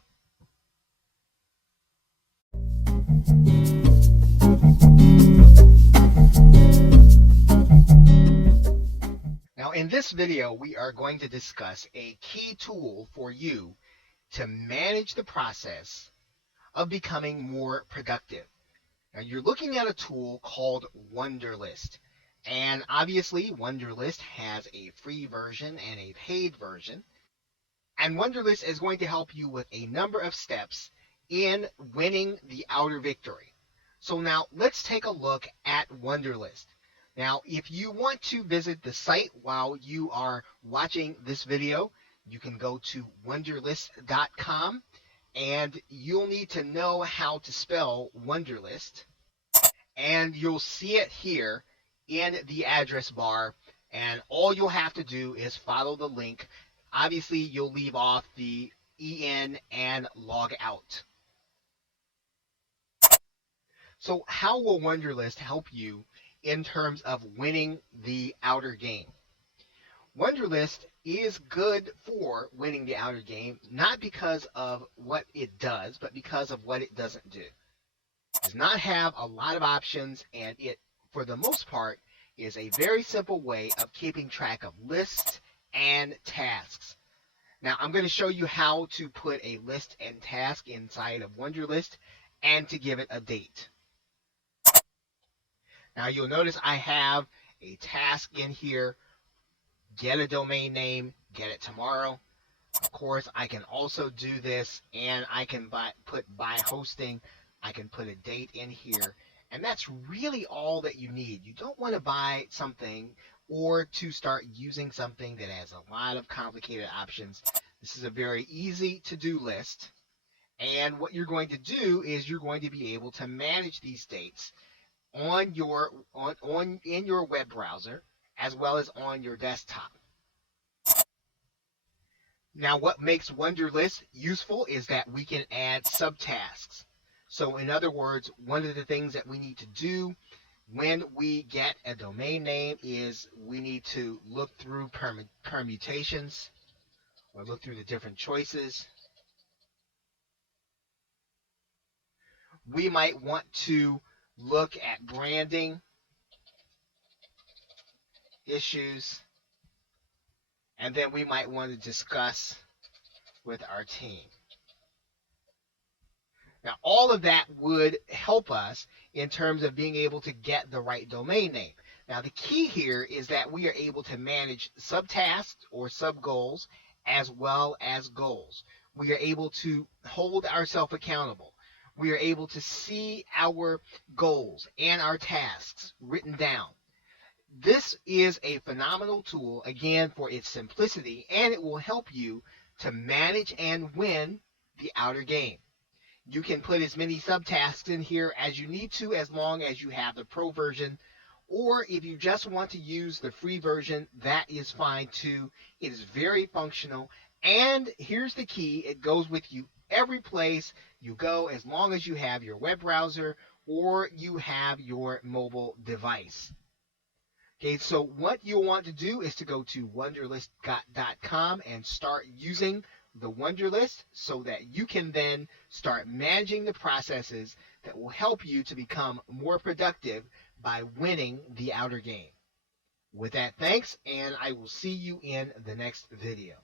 Now, in this video, we are going to discuss a key tool for you to manage the process of becoming more productive. Now, you're looking at a tool called Wunderlist. And obviously, Wunderlist has a free version and a paid version. And Wunderlist is going to help you with a number of steps in winning the outer victory. So now let's take a look at Wunderlist. Now, if you want to visit the site while you are watching this video, you can go to wunderlist.com and you'll need to know how to spell Wunderlist. And you'll see it here in the address bar, and all you'll have to do is follow the link. Obviously, you'll leave off the EN and log out. So how will Wunderlist help you in terms of winning the outer game? Wunderlist is good for winning the outer game, not because of what it does, but because of what it doesn't do. It does not have a lot of options, and it, for the most part, is a very simple way of keeping track of lists and tasks. Now, I'm going to show you how to put a list and task inside of Wunderlist and to give it a date. Now, you'll notice I have a task in here, get a domain name, get it tomorrow. Of course, I can also do this, and I can put by hosting. I can put a date in here, And that's really all that you need. You don't want to buy something or to start using something that has a lot of complicated options. This is a very easy to-do list. And what you're going to do is you're going to be able to manage these dates on your on in your web browser as well as on your desktop. Now, what makes Wunderlist useful is that we can add subtasks. So in other words, one of the things that we need to do when we get a domain name is we need to look through permutations or look through the different choices. We might want to look at branding issues, and then we might want to discuss with our team. Now, all of that would help us in terms of being able to get the right domain name. Now, the key here is that we are able to manage subtasks or sub-goals as well as goals. We are able to hold ourselves accountable. We are able to see our goals and our tasks written down. This is a phenomenal tool, again, for its simplicity, and it will help you to manage and win the outer game. You can put as many subtasks in here as you need to as long as you have the pro version, or if you just want to use the free version, that is fine too. It is very functional, and here's the key, it goes with you every place you go as long as you have your web browser or you have your mobile device. Okay, so what you'll want to do is to go to wunderlist.com and start using the Wunderlist so that you can then start managing the processes that will help you to become more productive by winning the outer game. With that, thanks, and I will see you in the next video.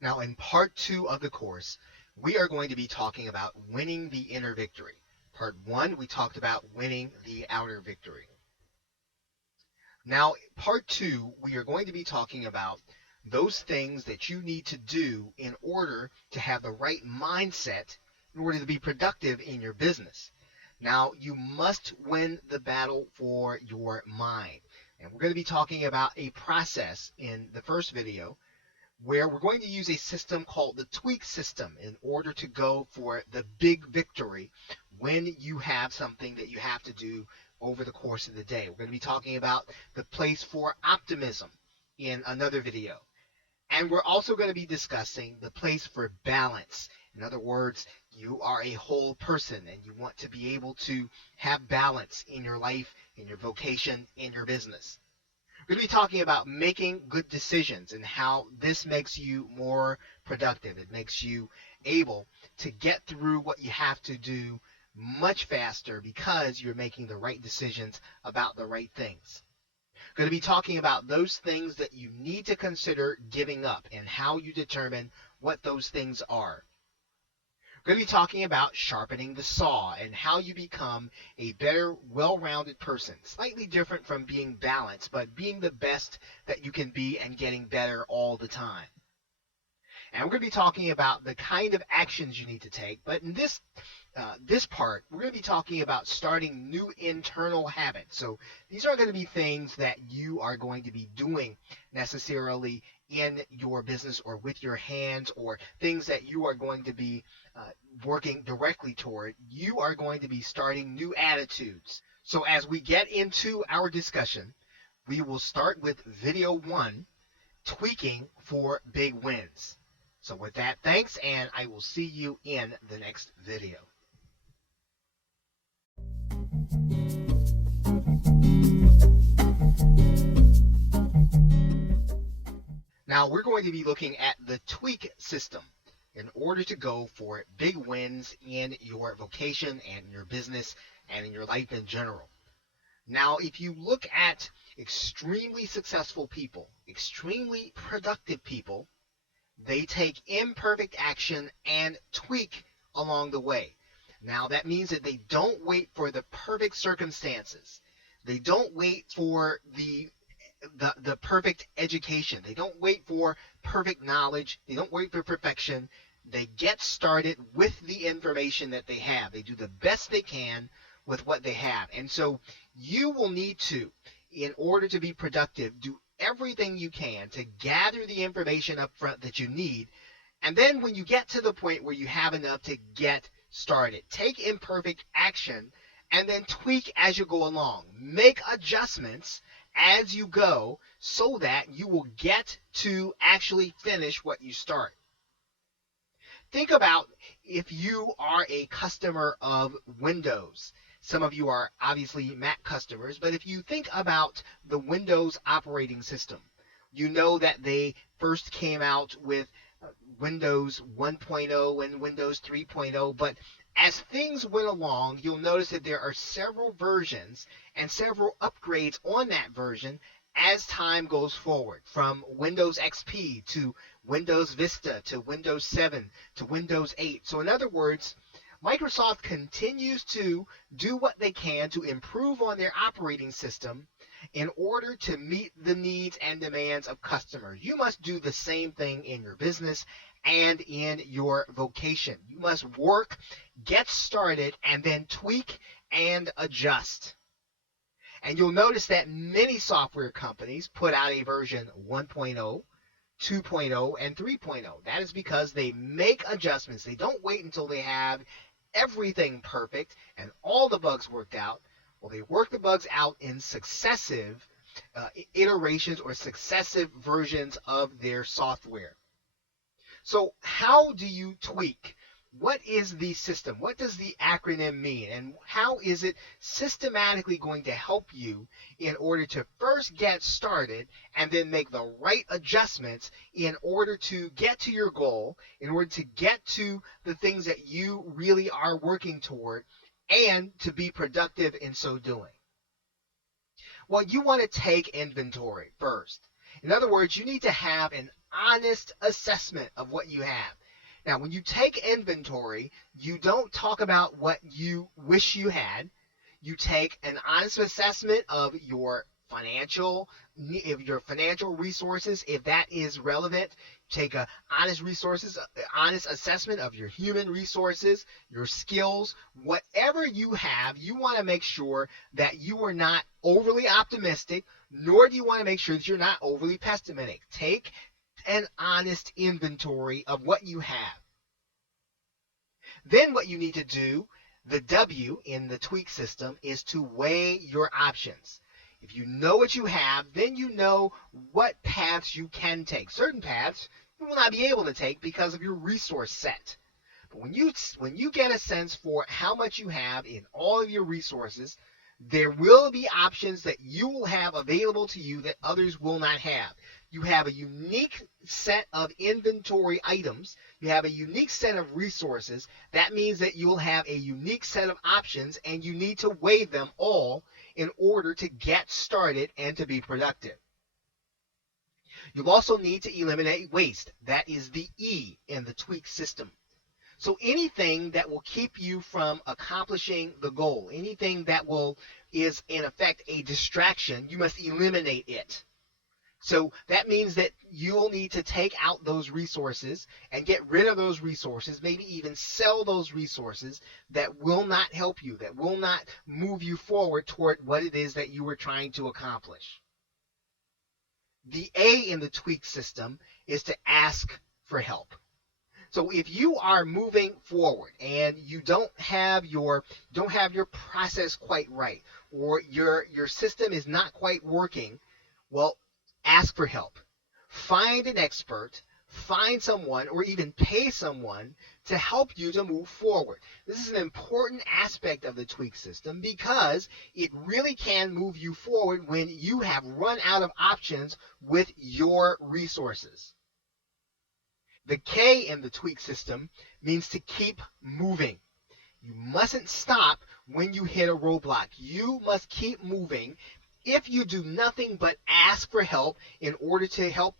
Now, in part 2 of the course, we are going to be talking about winning the inner victory. Part 1, we talked about winning the outer victory. Now, part 2, we are going to be talking about those things that you need to do in order to have the right mindset in order to be productive in your business. Now, you must win the battle for your mind. And we're going to be talking about a process in the first video where we're going to use a system called the tweak system in order to go for the big victory when you have something that you have to do over the course of the day. We're going to be talking about the place for optimism in another video. And we're also going to be discussing the place for balance. In other words, you are a whole person and you want to be able to have balance in your life, in your vocation, in your business. We're going to be talking about making good decisions and how this makes you more productive. It makes you able to get through what you have to do much faster because you're making the right decisions about the right things. We're going to be talking about those things that you need to consider giving up and how you determine what those things are. We're going to be talking about sharpening the saw and how you become a better, well-rounded person. Slightly different from being balanced, but being the best that you can be and getting better all the time. And we're going to be talking about the kind of actions you need to take. But in this part, we're going to be talking about starting new internal habits. So these aren't going to be things that you are going to be doing necessarily in your business or with your hands or things that you are going to be working directly toward. You are going to be starting new attitudes. So as we get into our discussion, we will start with video 1, tweaking for big wins. So with that, thanks, and I will see you in the next video. Now we're going to be looking at the tweak system in order to go for big wins in your vocation and in your business and in your life in general. Now, if you look at extremely successful people, extremely productive people, they take imperfect action and tweak along the way. Now, that means that they don't wait for the perfect circumstances. They don't wait for the the perfect education. They don't wait for perfect knowledge. They don't wait for perfection. They get started with the information that they have. They do the best they can with what they have. And so you will need to, in order to be productive, do everything you can to gather the information up front that you need. And then when you get to the point where you have enough to get started, take imperfect action and then tweak as you go along. Make adjustments as you go so that you will get to actually finish what you start. Think about if you are a customer of Windows. Some of you are obviously Mac customers, but if you think about the Windows operating system, you know that they first came out with Windows 1.0 and Windows 3.0, but as things went along, you'll notice that there are several versions and several upgrades on that version as time goes forward, from Windows XP to Windows Vista to Windows 7 to Windows 8. So in other words, Microsoft continues to do what they can to improve on their operating system in order to meet the needs and demands of customers. You must do the same thing in your business and in your vocation. You must work, get started, and then tweak and adjust. And you'll notice that many software companies put out a version 1.0, 2.0, and 3.0. That is because they make adjustments. They don't wait until they have everything perfect and all the bugs worked out. Well, they work the bugs out in successive iterations or successive versions of their software. So how do you tweak? What is the system? What does the acronym mean? And how is it systematically going to help you in order to first get started and then make the right adjustments in order to get to your goal, in order to get to the things that you really are working toward, and to be productive in so doing? Well, you want to take inventory first. In other words, you need to have an honest assessment of what you have. Now, when you take inventory, you don't talk about what you wish you had. You take an honest assessment of your financial resources, if that is relevant. Take an honest assessment of your human resources, your skills, whatever you have. You want to make sure that you are not overly optimistic, nor do you want to make sure that you're not overly pessimistic. Take an honest inventory of what you have. Then what you need to do, the W in the tweak system, is to weigh your options. If you know what you have, then you know what paths you can take. Certain paths you will not be able to take because of your resource set. But when you get a sense for how much you have in all of your resources, there will be options that you will have available to you that others will not have. You have a unique set of inventory items. You have a unique set of resources. That means that you'll have a unique set of options, and you need to weigh them all in order to get started and to be productive. You'll also need to eliminate waste. That is the E in the tweak system. So anything that will keep you from accomplishing the goal, anything that is in effect a distraction, you must eliminate it. So that means that you'll need to take out those resources and get rid of those resources, maybe even sell those resources that will not help you, that will not move you forward toward what it is that you were trying to accomplish. The A in the tweak system is to ask for help. So if you are moving forward and you don't have your process quite right, or your system is not quite working, well, ask for help. Find an expert, find someone, or even pay someone to help you to move forward. This is an important aspect of the tweak system because it really can move you forward when you have run out of options with your resources. The K in the tweak system means to keep moving. You mustn't stop when you hit a roadblock. You must keep moving. If you do nothing but ask for help in order to help,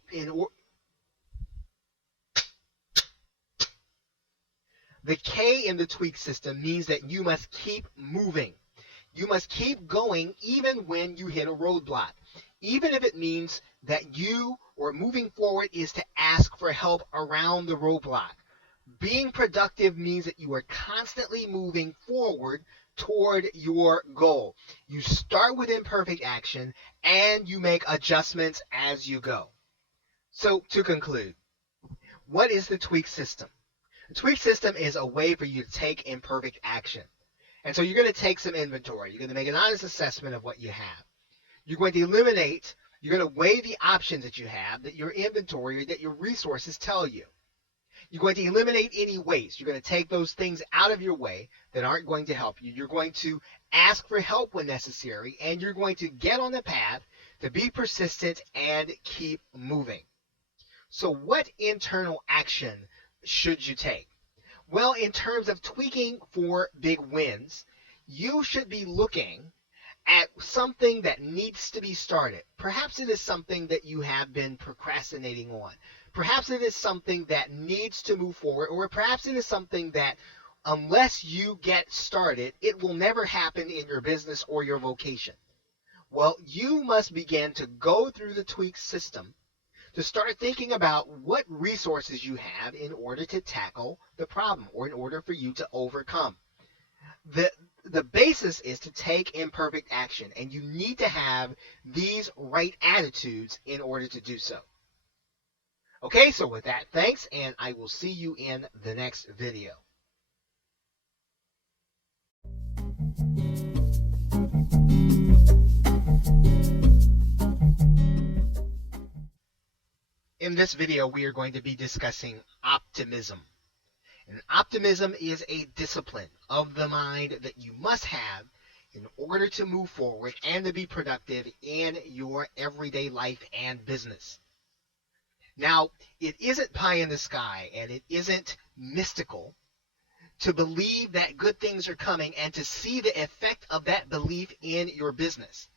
the K in the tweak system means that you must keep moving. You must keep going even when you hit a roadblock. even if it means that you or moving forward is to ask for help around the roadblock. Being productive means that you are constantly moving forward toward your goal. You start with imperfect action and you make adjustments as you go. So, to conclude, what is the tweak system? The tweak system is a way for you to take imperfect action. And so you're going to take some inventory. You're going to make an honest assessment of what you have. You're going to eliminate, you're going to weigh the options that you have, that your inventory, that your resources tell you. You're going to eliminate any waste. You're going to take those things out of your way that aren't going to help you. You're going to ask for help when necessary, and you're going to get on the path to be persistent and keep moving. So what internal action should you take? Well, in terms of tweaking for big wins, you should be looking at something that needs to be started. Perhaps it is something that you have been procrastinating on. Perhaps it is something that needs to move forward, or perhaps it is something that unless you get started, it will never happen in your business or your vocation. Well, you must begin to go through the tweak system to start thinking about what resources you have in order to tackle the problem or in order for you to overcome. The basis is to take imperfect action, and you need to have these right attitudes in order to do so. Okay, so with that, thanks, and I will see you in the next video. In this video, we are going to be discussing optimism. And optimism is a discipline of the mind that you must have in order to move forward and to be productive in your everyday life and business. Now, it isn't pie in the sky and it isn't mystical to believe that good things are coming and to see the effect of that belief in your business.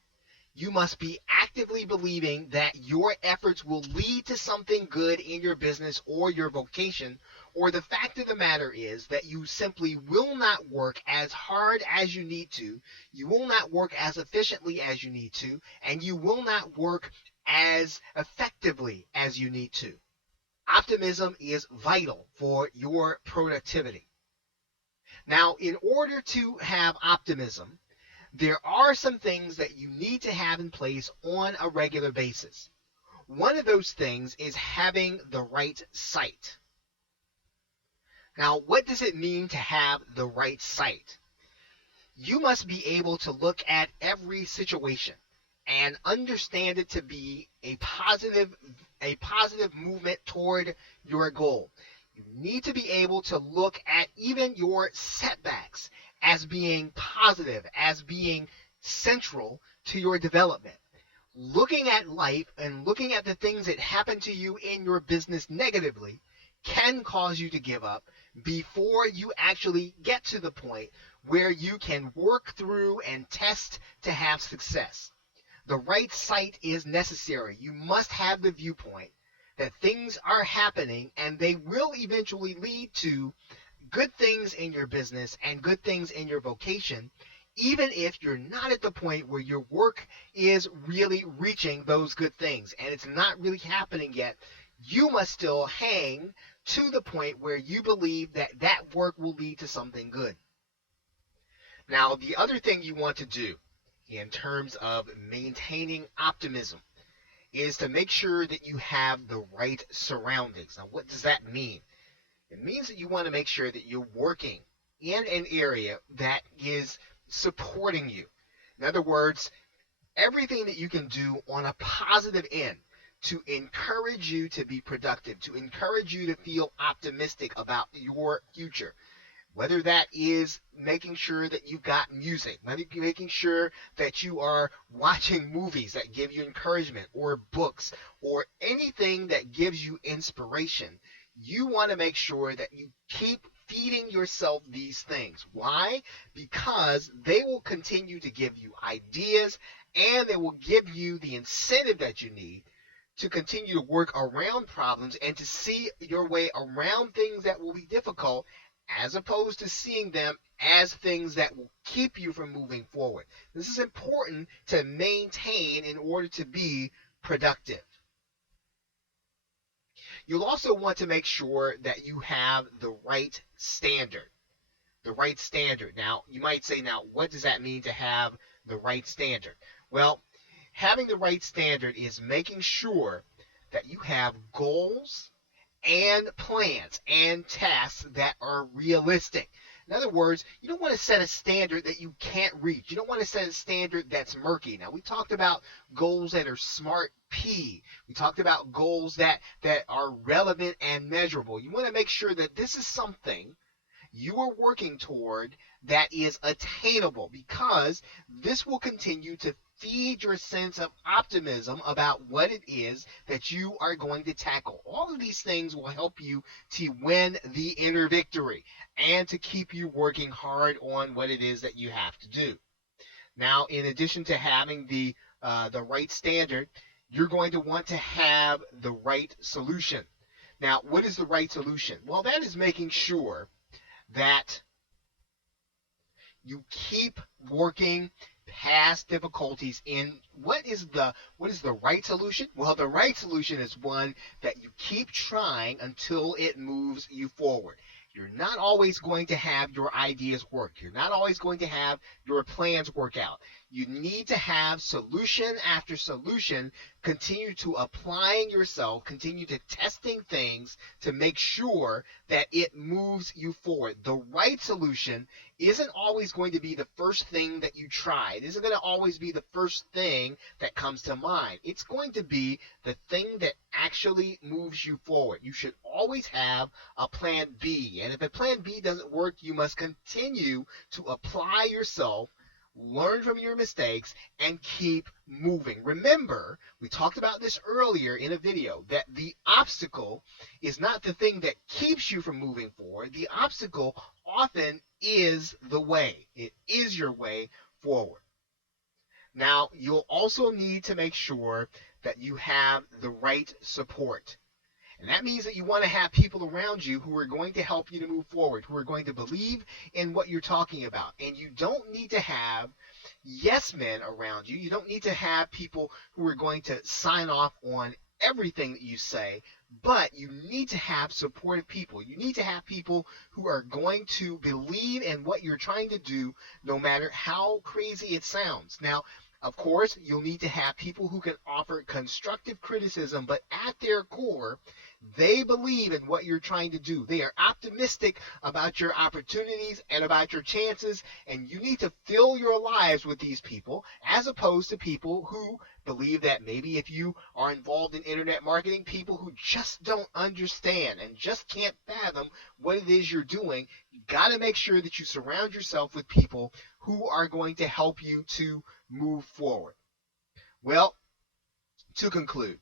You must be actively believing that your efforts will lead to something good in your business or your vocation, or the fact of the matter is that you simply will not work as hard as you need to, you will not work as efficiently as you need to, and you will not work as effectively as you need to. Optimism is vital for your productivity. Now, in order to have optimism, there are some things that you need to have in place on a regular basis. One of those things is having the right sight. Now, what does it mean to have the right sight? You must be able to look at every situation and understand it to be a positive movement toward your goal. You need to be able to look at even your setbacks as being positive, as being central to your development. Looking at life and looking at the things that happen to you in your business negatively can cause you to give up before you actually get to the point where you can work through and test to have success. The right sight is necessary. You must have the viewpoint that things are happening and they will eventually lead to good things in your business and good things in your vocation, even if you're not at the point where your work is really reaching those good things and it's not really happening yet. You must still hang to the point where you believe that that work will lead to something good. Now, the other thing you want to do in terms of maintaining optimism is to make sure that you have the right surroundings. Now, what does that mean? It means that you want to make sure that you're working in an area that is supporting you. In other words, everything that you can do on a positive end to encourage you to be productive, to encourage you to feel optimistic about your future. Whether that is making sure that you've got music, making sure that you are watching movies that give you encouragement, or books, or anything that gives you inspiration, you want to make sure that you keep feeding yourself these things. Why? Because they will continue to give you ideas and they will give you the incentive that you need to continue to work around problems and to see your way around things that will be difficult as opposed to seeing them as things that will keep you from moving forward. This is important to maintain in order to be productive. You'll also want to make sure that you have the right standard. The right standard. Now, you might say, now, what does that mean to have the right standard? Well, having the right standard is making sure that you have goals and plans and tasks that are realistic. In other words, you don't want to set a standard that you can't reach. You don't want to set a standard that's murky. Now, we talked about goals that are smart P. We talked about goals that are relevant and measurable. You want to make sure that this is something you are working toward that is attainable, because this will continue to feed your sense of optimism about what it is that you are going to tackle. All of these things will help you to win the inner victory and to keep you working hard on what it is that you have to do. Now, in addition to having the right standard, you're going to want to have the right solution. Now, what is the right solution? Well, that is making sure that you keep working past difficulties in what is the right solution? Well, the right solution is one that you keep trying until it moves you forward. You're not always going to have your ideas work. You're not always going to have your plans work out. You need to have solution after solution, continue to applying yourself, continue to testing things to make sure that it moves you forward. The right solution isn't always going to be the first thing that you try. It isn't going to always be the first thing that comes to mind. It's going to be the thing that actually moves you forward. You should always have a plan B. And if a plan B doesn't work, you must continue to apply yourself, learn from your mistakes, and keep moving. Remember, we talked about this earlier in a video, that the obstacle is not the thing that keeps you from moving forward. The obstacle often is the way. It is your way forward. Now, you'll also need to make sure that you have the right support. And that means that you want to have people around you who are going to help you to move forward, who are going to believe in what you're talking about. And you don't need to have yes men around you. You don't need to have people who are going to sign off on everything that you say, but you need to have supportive people. You need to have people who are going to believe in what you're trying to do, no matter how crazy it sounds. Now, of course, you'll need to have people who can offer constructive criticism, but at their core, they believe in what you're trying to do. They are optimistic about your opportunities and about your chances, and you need to fill your lives with these people, as opposed to people who believe that maybe if you are involved in internet marketing, people who just don't understand and just can't fathom what it is you're doing. You got to make sure that you surround yourself with people who are going to help you to move forward. Well, to conclude,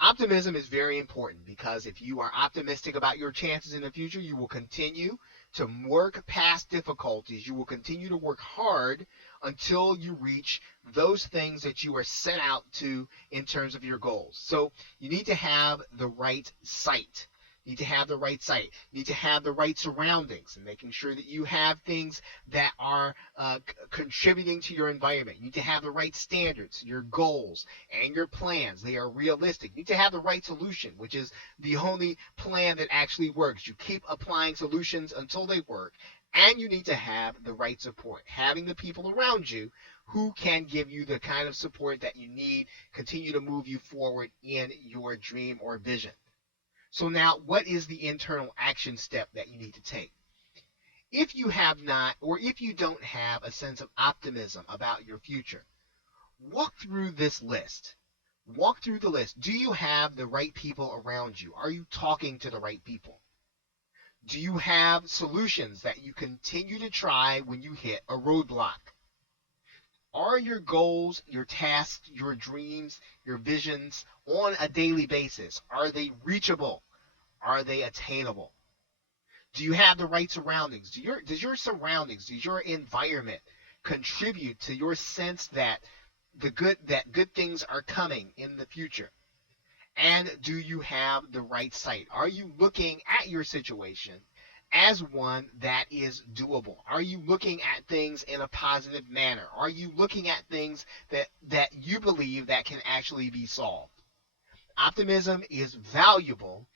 optimism is very important, because if you are optimistic about your chances in the future, you will continue to work past difficulties. You will continue to work hard until you reach those things that you are set out to in terms of your goals. So you need to have the right sight. You need to have the right sight. You need to have the right surroundings, and making sure that you have things that are contributing to your environment. You need to have the right standards, your goals, and your plans. They are realistic. You need to have the right solution, which is the only plan that actually works. You keep applying solutions until they work. And you need to have the right support, having the people around you who can give you the kind of support that you need, continue to move you forward in your dream or vision. So now, what is the internal action step that you need to take? If you have not, or if you don't have a sense of optimism about your future, walk through this list. Walk through the list. Do you have the right people around you? Are you talking to the right people? Do you have solutions that you continue to try when you hit a roadblock? Are your goals, your tasks, your dreams, your visions on a daily basis, are they reachable? Are they attainable? Do you have the right surroundings? Does your surroundings, does your environment contribute to your sense that good things are coming in the future? And do you have the right sight? Are you looking at your situation as one that is doable? Are you looking at things in a positive manner? Are you looking at things that you believe that can actually be solved? Optimism is valuable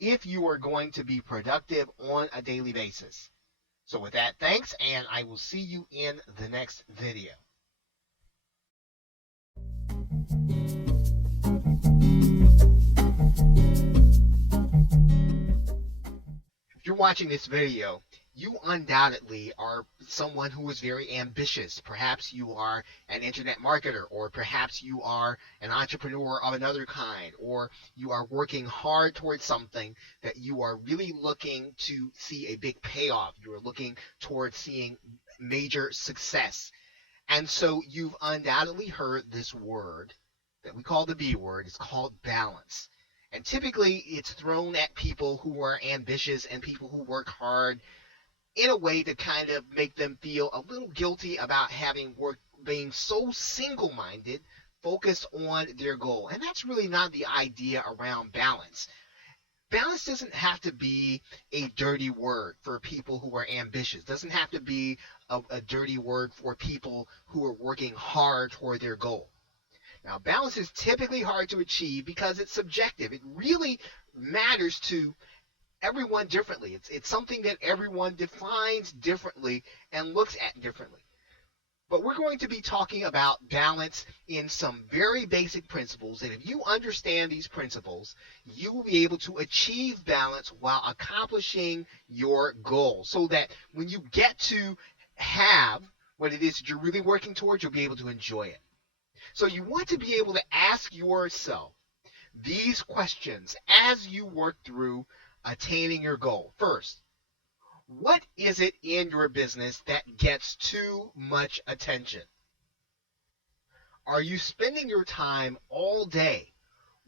if you are going to be productive on a daily basis. So with that, thanks, and I will see you in the next video. If you're watching this video, you undoubtedly are someone who is very ambitious. Perhaps you are an internet marketer, or perhaps you are an entrepreneur of another kind, or you are working hard towards something that you are really looking to see a big payoff. You are looking towards seeing major success. And so you've undoubtedly heard this word that we call the B word. It's called balance. And typically it's thrown at people who are ambitious and people who work hard in a way to kind of make them feel a little guilty about having work, being so single-minded, focused on their goal. And that's really not the idea around balance. Balance doesn't have to be a dirty word for people who are ambitious. It doesn't have to be a dirty word for people who are working hard toward their goal. Now, balance is typically hard to achieve because it's subjective. It really matters to everyone differently. It's something that everyone defines differently and looks at differently. But we're going to be talking about balance in some very basic principles, and if you understand these principles, you will be able to achieve balance while accomplishing your goal, so that when you get to have what it is that you're really working towards, you'll be able to enjoy it. So you want to be able to ask yourself these questions as you work through attaining your goal. First, what is it in your business that gets too much attention? Are you spending your time all day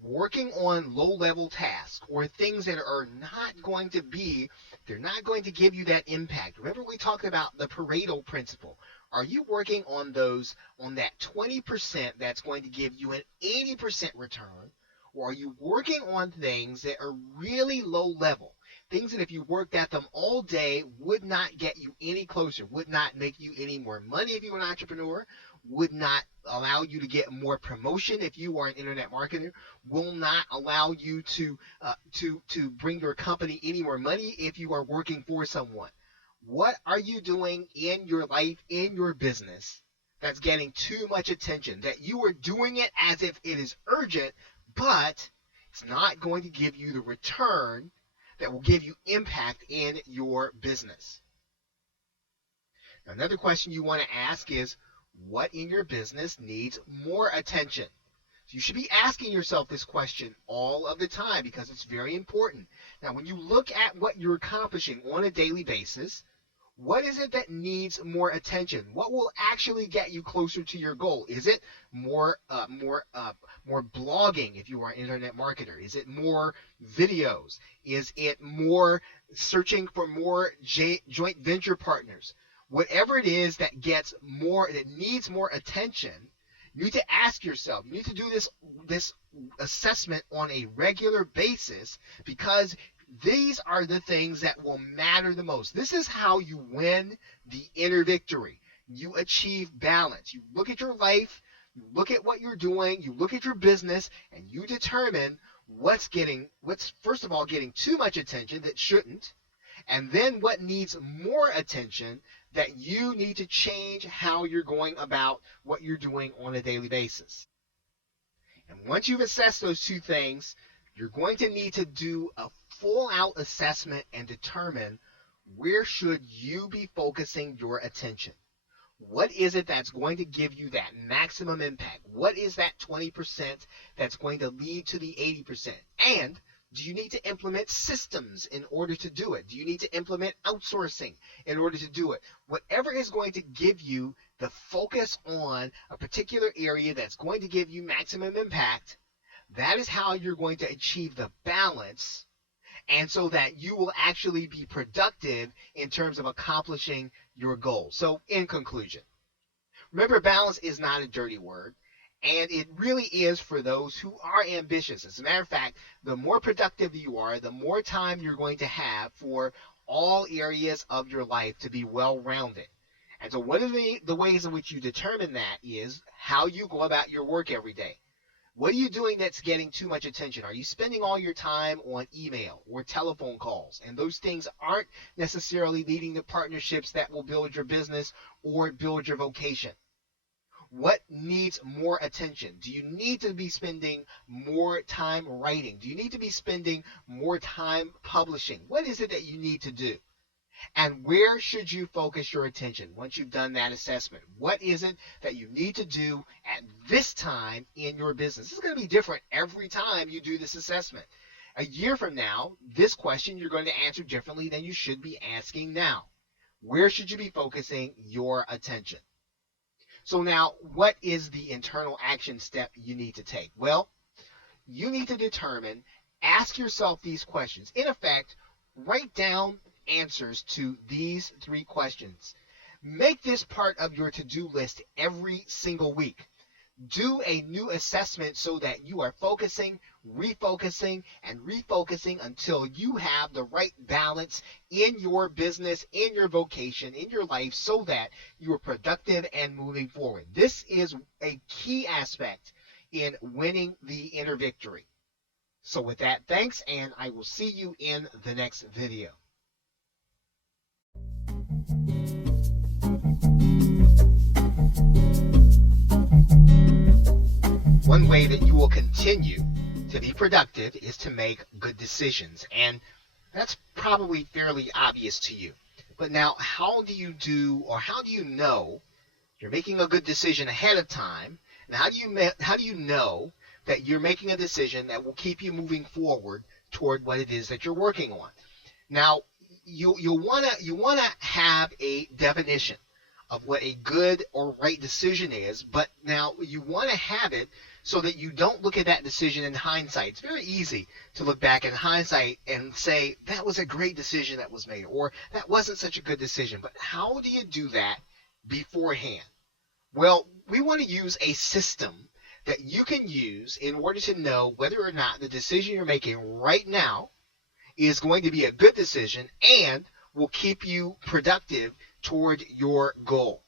working on low-level tasks or things that are not going to be, they're not going to give you that impact? Remember we talked about the Pareto principle. Are you working on that 20% that's going to give you an 80% return? Or are you working on things that are really low level? Things that if you worked at them all day would not get you any closer, would not make you any more money if you were an entrepreneur, would not allow you to get more promotion if you are an internet marketer, will not allow you to bring your company any more money if you are working for someone. What are you doing in your life, in your business, that's getting too much attention, that you are doing it as if it is urgent, but it's not going to give you the return that will give you impact in your business? Now, another question you want to ask is, what in your business needs more attention? So you should be asking yourself this question all of the time because it's very important. Now, when you look at what you're accomplishing on a daily basis, what is it that needs more attention? What will actually get you closer to your goal? Is it more blogging if you are an internet marketer? Is it more videos? Is it more searching for more joint venture partners? Whatever it is that needs more attention, you need to ask yourself. You need to do this assessment on a regular basis, because these are the things that will matter the most. This is how you win the inner victory. You achieve balance. You look at your life, you look at what you're doing, you look at your business, and you determine what's first of all getting too much attention that shouldn't, and then what needs more attention that you need to change how you're going about what you're doing on a daily basis. And once you've assessed those two things, you're going to need to do a full-out assessment and determine where should you be focusing your attention. What is it that's going to give you that maximum impact? What is that 20% that's going to lead to the 80%? And do you need to implement systems in order to do it? Do you need to implement outsourcing in order to do it? Whatever is going to give you the focus on a particular area that's going to give you maximum impact, that is how you're going to achieve the balance, and so that you will actually be productive in terms of accomplishing your goal. So in conclusion, remember, balance is not a dirty word, and it really is for those who are ambitious. As a matter of fact, the more productive you are, the more time you're going to have for all areas of your life to be well-rounded. And so one of the ways in which you determine that is how you go about your work every day. What are you doing that's getting too much attention? Are you spending all your time on email or telephone calls? And those things aren't necessarily leading to partnerships that will build your business or build your vocation. What needs more attention? Do you need to be spending more time writing? Do you need to be spending more time publishing? What is it that you need to do? And where should you focus your attention once you've done that assessment? What is it that you need to do at this time in your business? It's going to be different every time you do this assessment. A year from now, this question you're going to answer differently than you should be asking now. Where should you be focusing your attention? So now, what is the internal action step you need to take? Well, you need to determine, ask yourself these questions. In effect, write down answers to these 3 questions. Make this part of your to-do list every single week. Do a new assessment so that you are focusing, refocusing, and refocusing until you have the right balance in your business, in your vocation, in your life, so that you are productive and moving forward. This is a key aspect in winning the inner victory. So with that, thanks, and I will see you in the next video. One way that you will continue to be productive is to make good decisions, and that's probably fairly obvious to you. But now, how do you know you're making a good decision ahead of time? And how do you know that you're making a decision that will keep you moving forward toward what it is that you're working on? Now, you wanna have a definition of what a good or right decision is, but now you want to have it so that you don't look at that decision in hindsight. It's very easy to look back in hindsight and say, that was a great decision that was made, or that wasn't such a good decision. But how do you do that beforehand? Well, we want to use a system that you can use in order to know whether or not the decision you're making right now is going to be a good decision and will keep you productive toward your goal.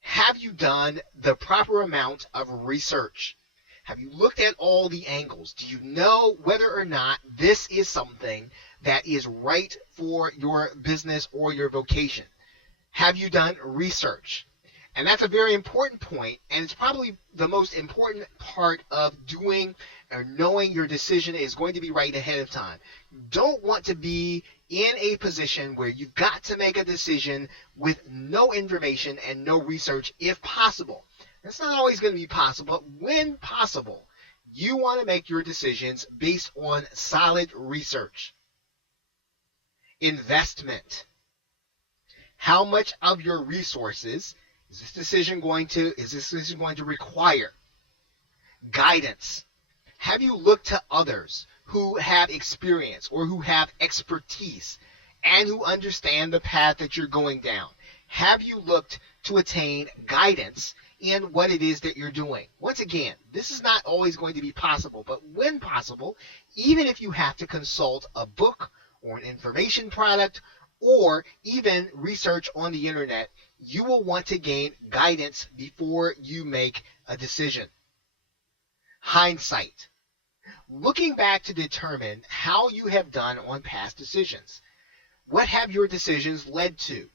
Have you done the proper amount of research? Have you looked at all the angles? Do you know whether or not this is something that is right for your business or your vocation? Have you done research? And that's a very important point, and it's probably the most important part of doing or knowing your decision is going to be right ahead of time. You don't want to be in a position where you've got to make a decision with no information and no research if possible. That's not always going to be possible, but when possible, you want to make your decisions based on solid research. Investment. How much of your resources is this decision going to require? Guidance. Have you looked to others who have experience or who have expertise and who understand the path that you're going down? Have you looked to attain guidance in what it is that you're doing? Once again, this is not always going to be possible, but when possible, even if you have to consult a book or an information product or even research on the internet, you will want to gain guidance before you make a decision. Hindsight. Looking back to determine how you have done on past decisions. What have your decisions led to?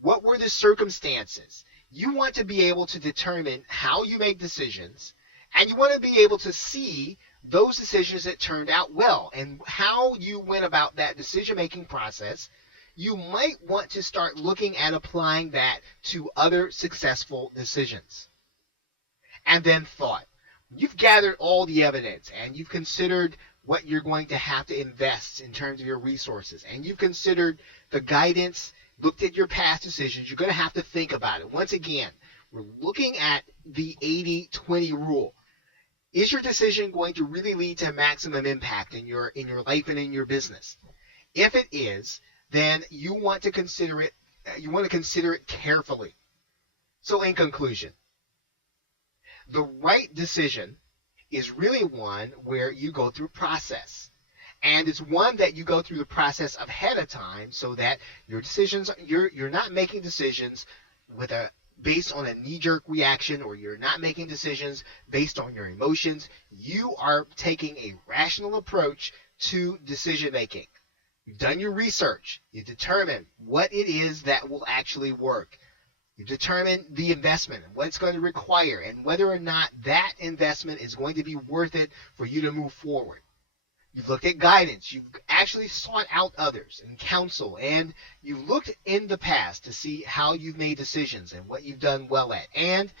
What were the circumstances? You want to be able to determine how you make decisions, and you want to be able to see those decisions that turned out well and how you went about that decision-making process. You might want to start looking at applying that to other successful decisions. And then thought. You've gathered all the evidence and you've considered what you're going to have to invest in terms of your resources, and you've considered the guidance, looked at your past decisions. You're going to have to think about it. Once again, we're looking at the 80-20 rule. Is your decision going to really lead to maximum impact in your life and in your business? If it is, then you want to consider it. You want to consider it carefully. So, in conclusion, the right decision is really one where you go through process. And it's one that you go through the process ahead of time so that your decisions, you're not making decisions with a based on a knee-jerk reaction, or you're not making decisions based on your emotions. You are taking a rational approach to decision making. You've done your research. You determine what it is that will actually work. You determine the investment and what it's going to require and whether or not that investment is going to be worth it for you to move forward. You've looked at guidance. You've actually sought out others and counsel, and you've looked in the past to see how you've made decisions and what you've done well at. And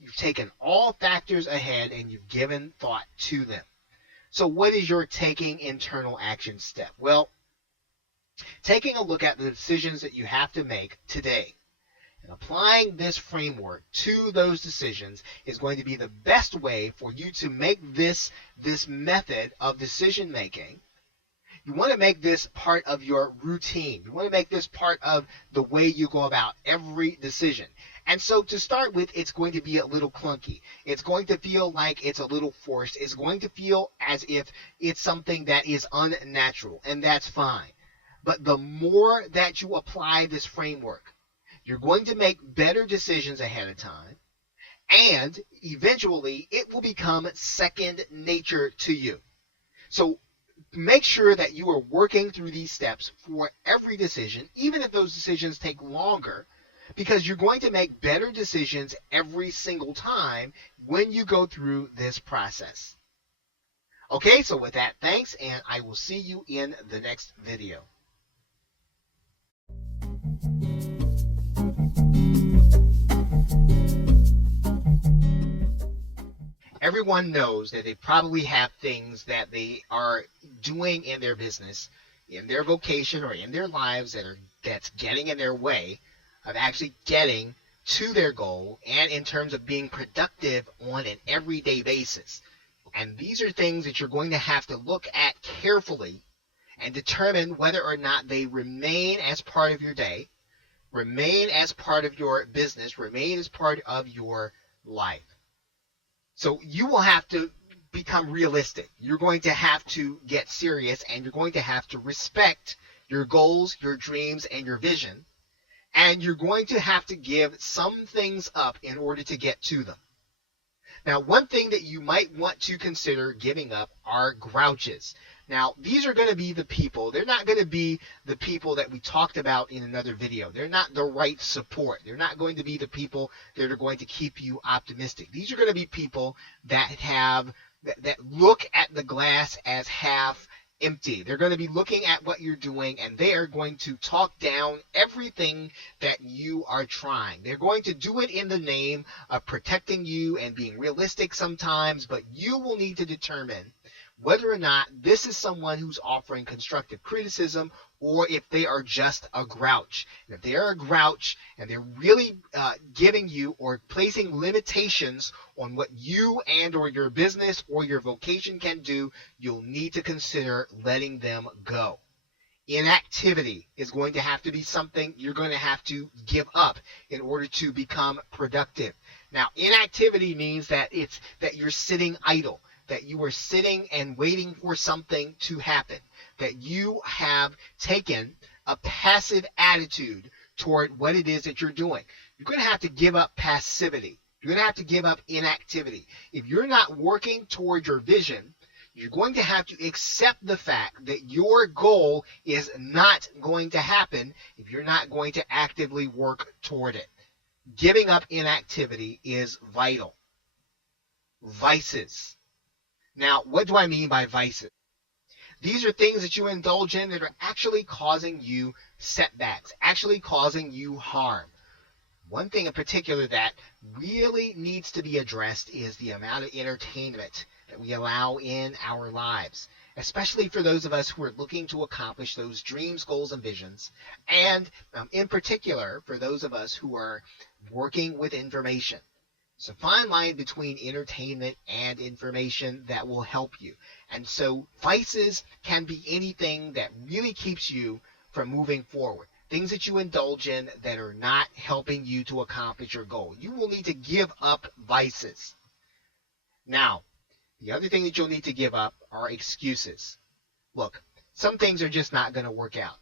you've taken all factors ahead and you've given thought to them. So what is your taking internal action step? Well, taking a look at the decisions that you have to make today and applying this framework to those decisions is going to be the best way for you to make this method of decision making. You want to make this part of your routine. You want to make this part of the way you go about every decision. And so to start with, it's going to be a little clunky. It's going to feel like it's a little forced. It's going to feel as if it's something that is unnatural, and that's fine. But the more that you apply this framework, you're going to make better decisions ahead of time, and eventually it will become second nature to you. So make sure that you are working through these steps for every decision, even if those decisions take longer, because you're going to make better decisions every single time when you go through this process. Okay, so with that, thanks, and I will see you in the next video. Everyone knows that they probably have things that they are doing in their business, in their vocation, or in their lives that's getting in their way of actually getting to their goal, and in terms of being productive on an everyday basis. And these are things that you're going to have to look at carefully and determine whether or not they remain as part of your day, remain as part of your business, remain as part of your life. So you will have to become realistic. You're going to have to get serious, and you're going to have to respect your goals, your dreams, and your vision. And you're going to have to give some things up in order to get to them. Now, one thing that you might want to consider giving up are grouches. Now, these are going to be the people. They're not going to be the people that we talked about in another video. They're not the right support. They're not going to be the people that are going to keep you optimistic. These are going to be people that look at the glass as half empty. They're going to be looking at what you're doing, and they are going to talk down everything that you are trying. They're going to do it in the name of protecting you and being realistic sometimes, but you will need to determine whether or not this is someone who's offering constructive criticism, or if they are just a grouch. And if they are a grouch and they're really giving you or placing limitations on what you and or your business or your vocation can do, you'll need to consider letting them go. Inactivity is going to have to be something you're going to have to give up in order to become productive. Now, inactivity means that you're sitting idle, that you are sitting and waiting for something to happen, that you have taken a passive attitude toward what it is that you're doing. You're going to have to give up passivity. You're going to have to give up inactivity. If you're not working toward your vision, you're going to have to accept the fact that your goal is not going to happen if you're not going to actively work toward it. Giving up inactivity is vital. Vices. Now, what do I mean by vices? These are things that you indulge in that are actually causing you setbacks, actually causing you harm. One thing in particular that really needs to be addressed is the amount of entertainment that we allow in our lives, especially for those of us who are looking to accomplish those dreams, goals, and visions, and in particular for those of us who are working with information. It's a fine line between entertainment and information that will help you. And so vices can be anything that really keeps you from moving forward. Things that you indulge in that are not helping you to accomplish your goal. You will need to give up vices. Now, the other thing that you'll need to give up are excuses. Look, some things are just not going to work out.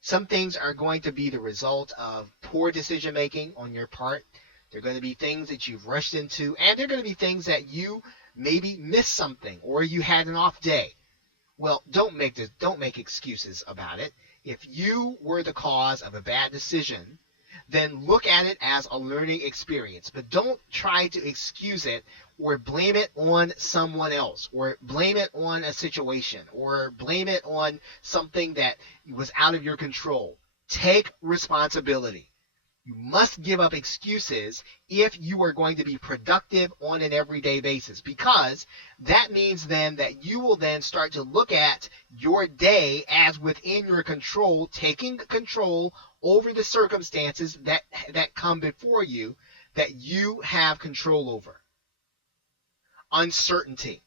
Some things are going to be the result of poor decision making on your part. They're going to be things that you've rushed into, and they're going to be things that you maybe missed something or you had an off day. Well, don't make excuses about it. If you were the cause of a bad decision, then look at it as a learning experience. But don't try to excuse it or blame it on someone else or blame it on a situation or blame it on something that was out of your control. Take responsibility. You must give up excuses if you are going to be productive on an everyday basis, because that means then that you will then start to look at your day as within your control, taking control over the circumstances that come before you that you have control over. Uncertainty.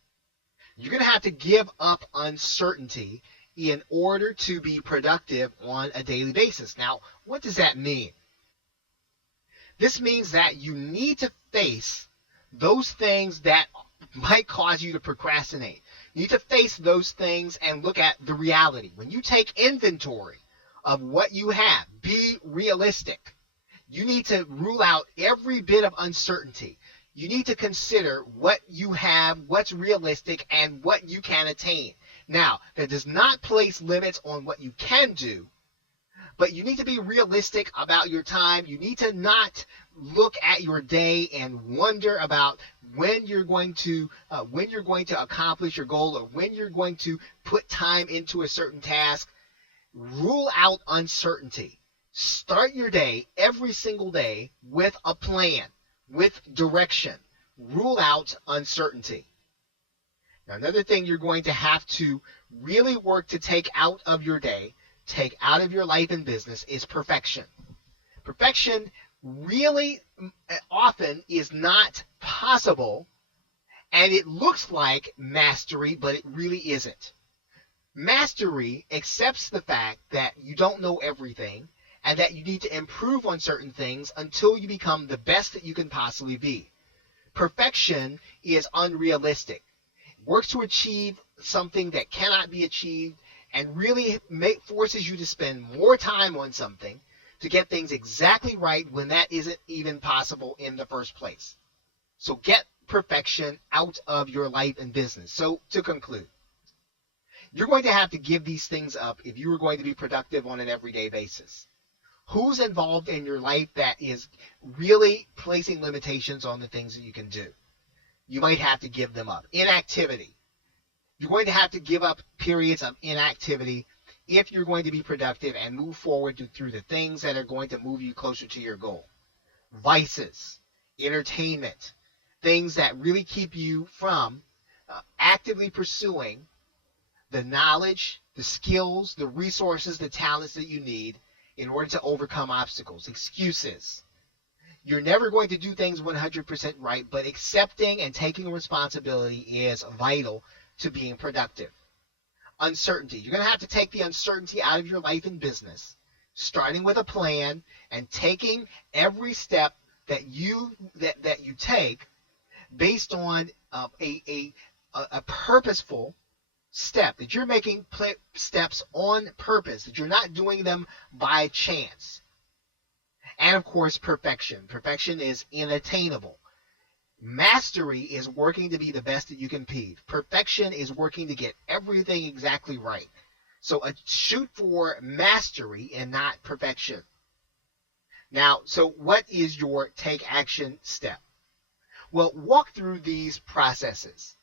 You're going to have to give up uncertainty in order to be productive on a daily basis. Now, what does that mean? This means that you need to face those things that might cause you to procrastinate. You need to face those things and look at the reality. When you take inventory of what you have, be realistic. You need to rule out every bit of uncertainty. You need to consider what you have, what's realistic, and what you can attain. Now, that does not place limits on what you can do, but you need to be realistic about your time. You need to not look at your day and wonder about when you're going to accomplish your goal or when you're going to put time into a certain task. Rule out uncertainty. Start your day every single day with a plan, with direction. Rule out uncertainty. Now, another thing you're going to have to really work to take out of your day, take out of your life and business, is perfection. Perfection really often is not possible, and it looks like mastery, but it really isn't. Mastery accepts the fact that you don't know everything and that you need to improve on certain things until you become the best that you can possibly be. Perfection is unrealistic. It works to achieve something that cannot be achieved and really forces you to spend more time on something to get things exactly right when that isn't even possible in the first place. So get perfection out of your life and business. So to conclude, you're going to have to give these things up if you are going to be productive on an everyday basis. Who's involved in your life that is really placing limitations on the things that you can do? You might have to give them up. Inactivity. You're going to have to give up periods of inactivity if you're going to be productive and move forward through the things that are going to move you closer to your goal. Vices, entertainment, things that really keep you from actively pursuing the knowledge, the skills, the resources, the talents that you need in order to overcome obstacles. Excuses. You're never going to do things 100% right, but accepting and taking responsibility is vital to being productive. Uncertainty. You're going to have to take the uncertainty out of your life and business, starting with a plan and taking every step that you take based on a purposeful step, that you're making steps on purpose, that you're not doing them by chance. And of course, perfection. Perfection is inattainable. Mastery is working to be the best that you can be. Perfection is working to get everything exactly right. So shoot for mastery and not perfection. Now, so what is your take action step? Well, walk through these processes.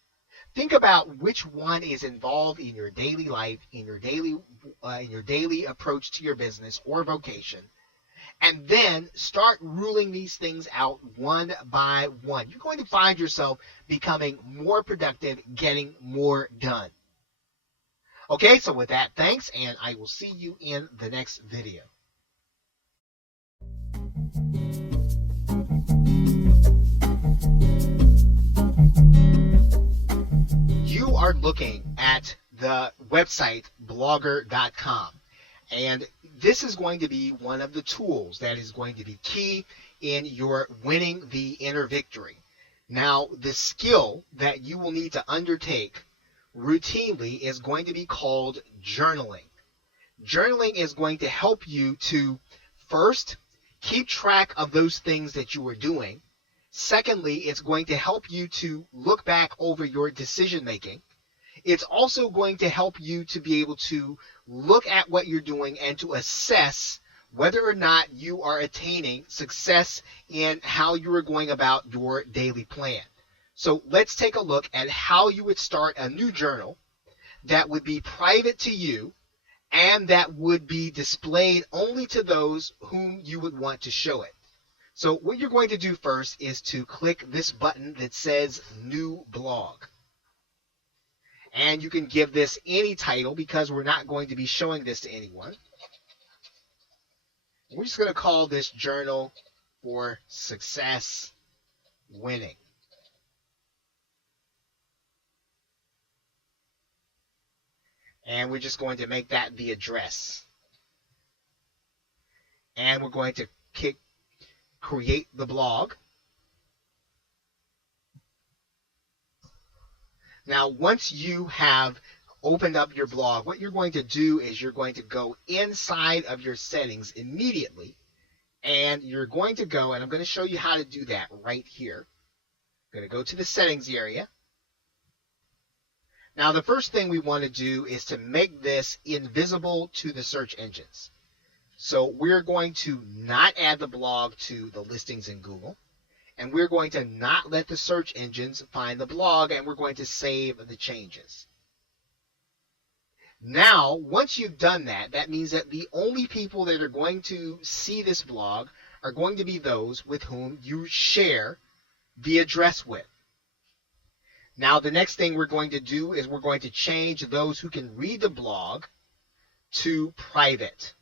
Think about which one is involved in your daily life, in your daily approach to your business or vocation, and then start ruling these things out one by one. You're going to find yourself becoming more productive, getting more done. Okay, so with that, thanks, and I will see you in the next video. You are looking at the website blogger.com, and this is going to be one of the tools that is going to be key in your winning the inner victory. Now, the skill that you will need to undertake routinely is going to be called journaling. Journaling is going to help you to first keep track of those things that you are doing. Secondly, it's going to help you to look back over your decision making. It's also going to help you to be able to look at what you're doing and to assess whether or not you are attaining success in how you are going about your daily plan. So let's take a look at how you would start a new journal that would be private to you and that would be displayed only to those whom you would want to show it. So what you're going to do first is to click this button that says New Blog. And you can give this any title because we're not going to be showing this to anyone. We're just going to call this Journal for Success Winning. And we're just going to make that the address. And we're going to create the blog. Now, once you have opened up your blog, what you're going to do is you're going to go inside of your settings immediately, and you're going to go, and I'm going to show you how to do that right here. I'm going to go to the settings area. Now, the first thing we want to do is to make this invisible to the search engines. So we're going to not add the blog to the listings in Google. And we're going to not let the search engines find the blog, and we're going to save the changes. Now, once you've done that, that means that the only people that are going to see this blog are going to be those with whom you share the address with. Now, the next thing we're going to do is we're going to change those who can read the blog to private.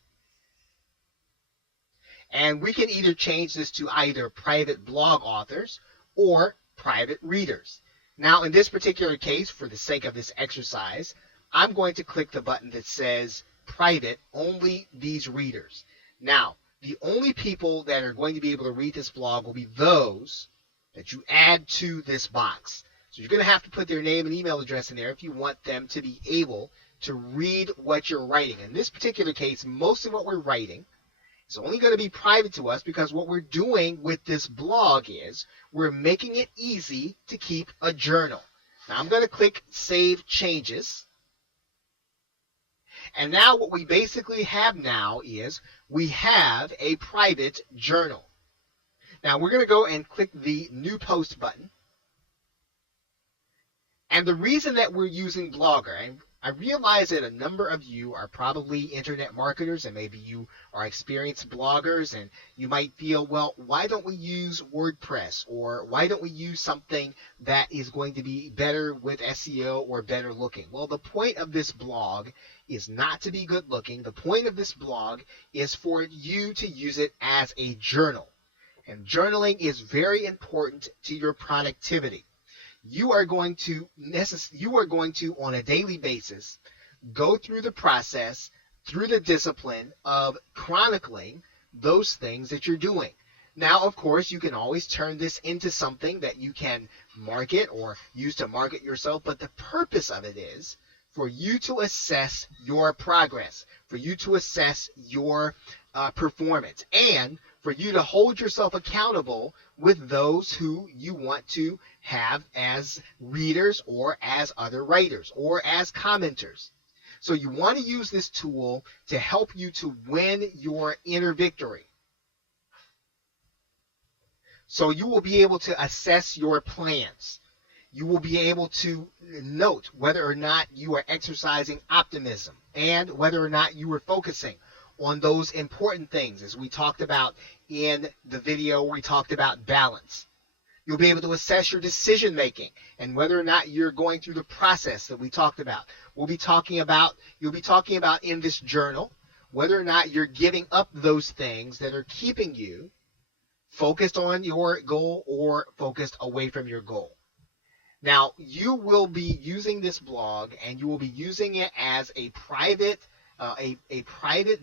And we can either change this to either private blog authors or private readers. Now, in this particular case, for the sake of this exercise, I'm going to click the button that says private, only these readers. Now, the only people that are going to be able to read this blog will be those that you add to this box. So you're going to have to put their name and email address in there if you want them to be able to read what you're writing. In this particular case, most of what we're writing is only going to be private to us because what we're doing with this blog is we're making it easy to keep a journal. Now I'm going to click Save Changes. And now what we basically have now is we have a private journal. Now we're going to go and click the New Post button. And the reason that we're using Blogger, and I realize that a number of you are probably internet marketers and maybe you are experienced bloggers and you might feel, well, why don't we use WordPress, or why don't we use something that is going to be better with SEO or better looking? Well, the point of this blog is not to be good looking. The point of this blog is for you to use it as a journal. And journaling is very important to your productivity. You are going to, on a daily basis, go through the process, through the discipline of chronicling those things that you're doing. Now, of course, you can always turn this into something that you can market or use to market yourself, but the purpose of it is for you to assess your progress, for you to assess your performance, and for you to hold yourself accountable with those who you want to have as readers or as other writers or as commenters. So you want to use this tool to help you to win your inner victory. So you will be able to assess your plans. You will be able to note whether or not you are exercising optimism and whether or not you are focusing on those important things, as we talked about in the video where we talked about balance. You'll be able to assess your decision making and whether or not you're going through the process that we talked about. You'll be talking about in this journal whether or not you're giving up those things that are keeping you focused on your goal or focused away from your goal. Now, you will be using this blog and you will be using it as a private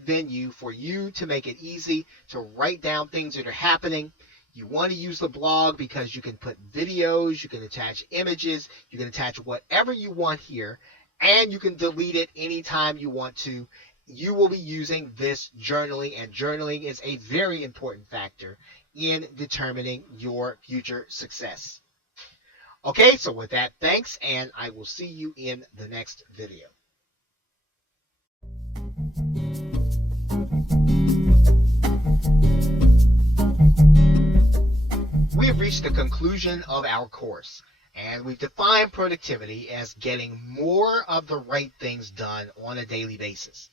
venue for you to make it easy to write down things that are happening. You want to use the blog because you can put videos, you can attach images, you can attach whatever you want here, and you can delete it anytime you want to. You will be using this journaling, and journaling is a very important factor in determining your future success. Okay, so with that, thanks, and I will see you in the next video. We have reached the conclusion of our course, and we've defined productivity as getting more of the right things done on a daily basis.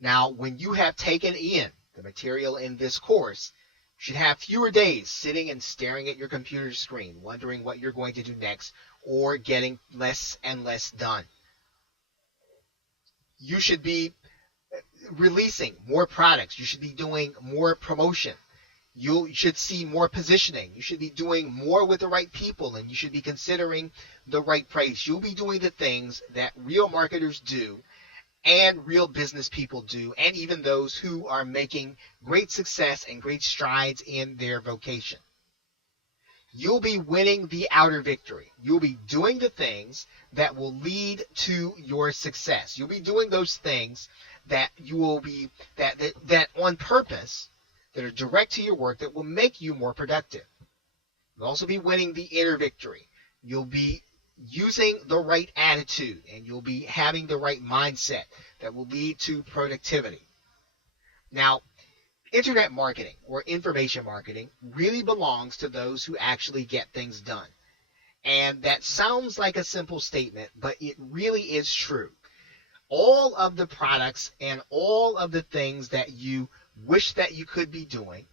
Now, when you have taken in the material in this course, you should have fewer days sitting and staring at your computer screen, wondering what you're going to do next, or getting less and less done. You should be releasing more products. You should be doing more promotion. You should see more positioning. You should be doing more with the right people, and you should be considering the right price. You'll be doing the things that real marketers do and real business people do, and even those who are making great success and great strides in their vocation. You'll be winning the outer victory. You'll be doing the things that will lead to your success. You'll be doing those things that you will be that on purpose, that are direct to your work, that will make you more productive. You'll also be winning the inner victory. You'll be using the right attitude, and you'll be having the right mindset that will lead to productivity. Now, internet marketing or information marketing really belongs to those who actually get things done. And that sounds like a simple statement, but it really is true. All of the products and all of the things that you wish that you could be doing,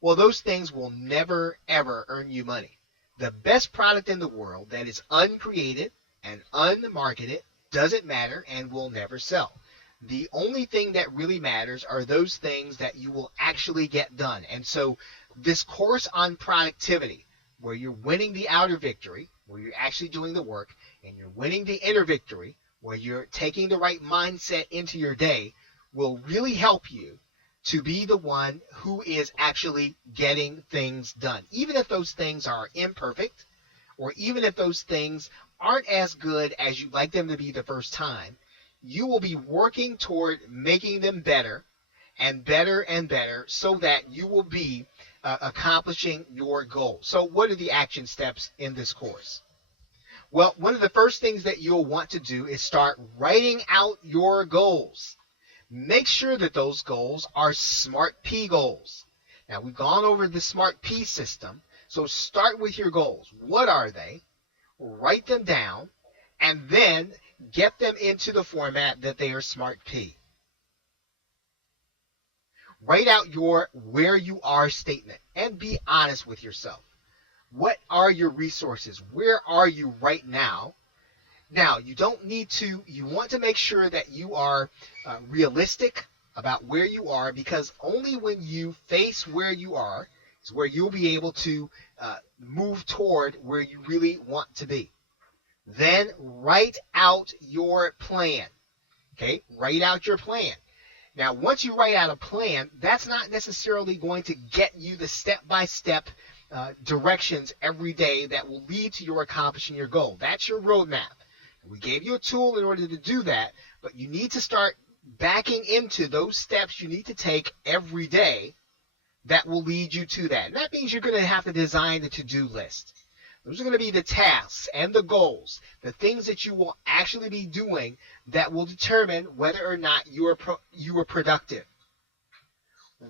well, those things will never, ever earn you money. The best product in the world that is uncreated and unmarketed doesn't matter and will never sell. The only thing that really matters are those things that you will actually get done. And so this course on productivity, where you're winning the outer victory, where you're actually doing the work, and you're winning the inner victory, where you're taking the right mindset into your day, will really help you to be the one who is actually getting things done. Even if those things are imperfect, or even if those things aren't as good as you'd like them to be the first time, you will be working toward making them better and better and better, so that you will be accomplishing your goal. So what are the action steps in this course? Well, one of the first things that you'll want to do is start writing out your goals. Make sure that those goals are SMART P goals. Now, we've gone over the SMART P system, so start with your goals. What are they? Write them down, and then get them into the format that they are SMART P. Write out your where you are statement and be honest with yourself. What are your resources? Where are you right now? Now, you want to make sure that you are realistic about where you are, because only when you face where you are is where you'll be able to move toward where you really want to be. Then write out your plan. Okay, write out your plan. Now, once you write out a plan, that's not necessarily going to get you the step-by-step directions every day that will lead to your accomplishing your goal. That's your roadmap. We gave you a tool in order to do that, but you need to start backing into those steps you need to take every day that will lead you to that. And that means you're going to have to design the to-do list. Those are going to be the tasks and the goals, the things that you will actually be doing that will determine whether or not you are productive.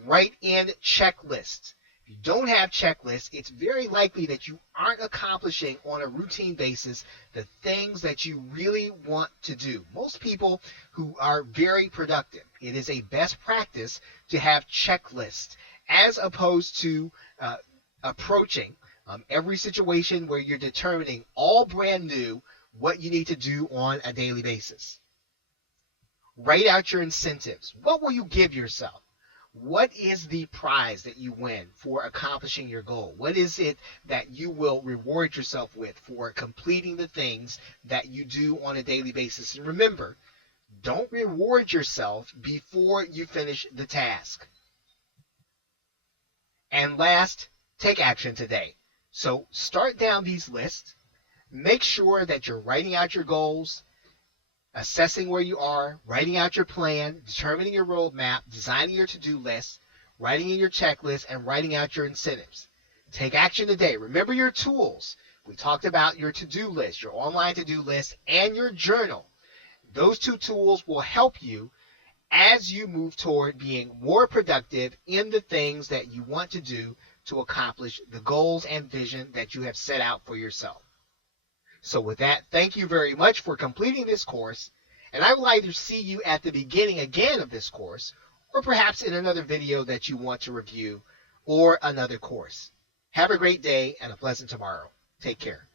Write in checklists. If you don't have checklists, it's very likely that you aren't accomplishing on a routine basis the things that you really want to do. Most people who are very productive, it is a best practice to have checklists as opposed to approaching every situation where you're determining all brand new what you need to do on a daily basis. Write out your incentives. What will you give yourself? What is the prize that you win for accomplishing your goal? What is it that you will reward yourself with for completing the things that you do on a daily basis? And remember, don't reward yourself before you finish the task. And last, take action today. So start down these lists. Make sure that you're writing out your goals, assessing where you are, writing out your plan, determining your roadmap, designing your to-do list, writing in your checklist, and writing out your incentives. Take action today. Remember your tools. We talked about your to-do list, your online to-do list, and your journal. Those two tools will help you as you move toward being more productive in the things that you want to do to accomplish the goals and vision that you have set out for yourself. So with that, thank you very much for completing this course, and I will either see you at the beginning again of this course, or perhaps in another video that you want to review, or another course. Have a great day and a pleasant tomorrow. Take care.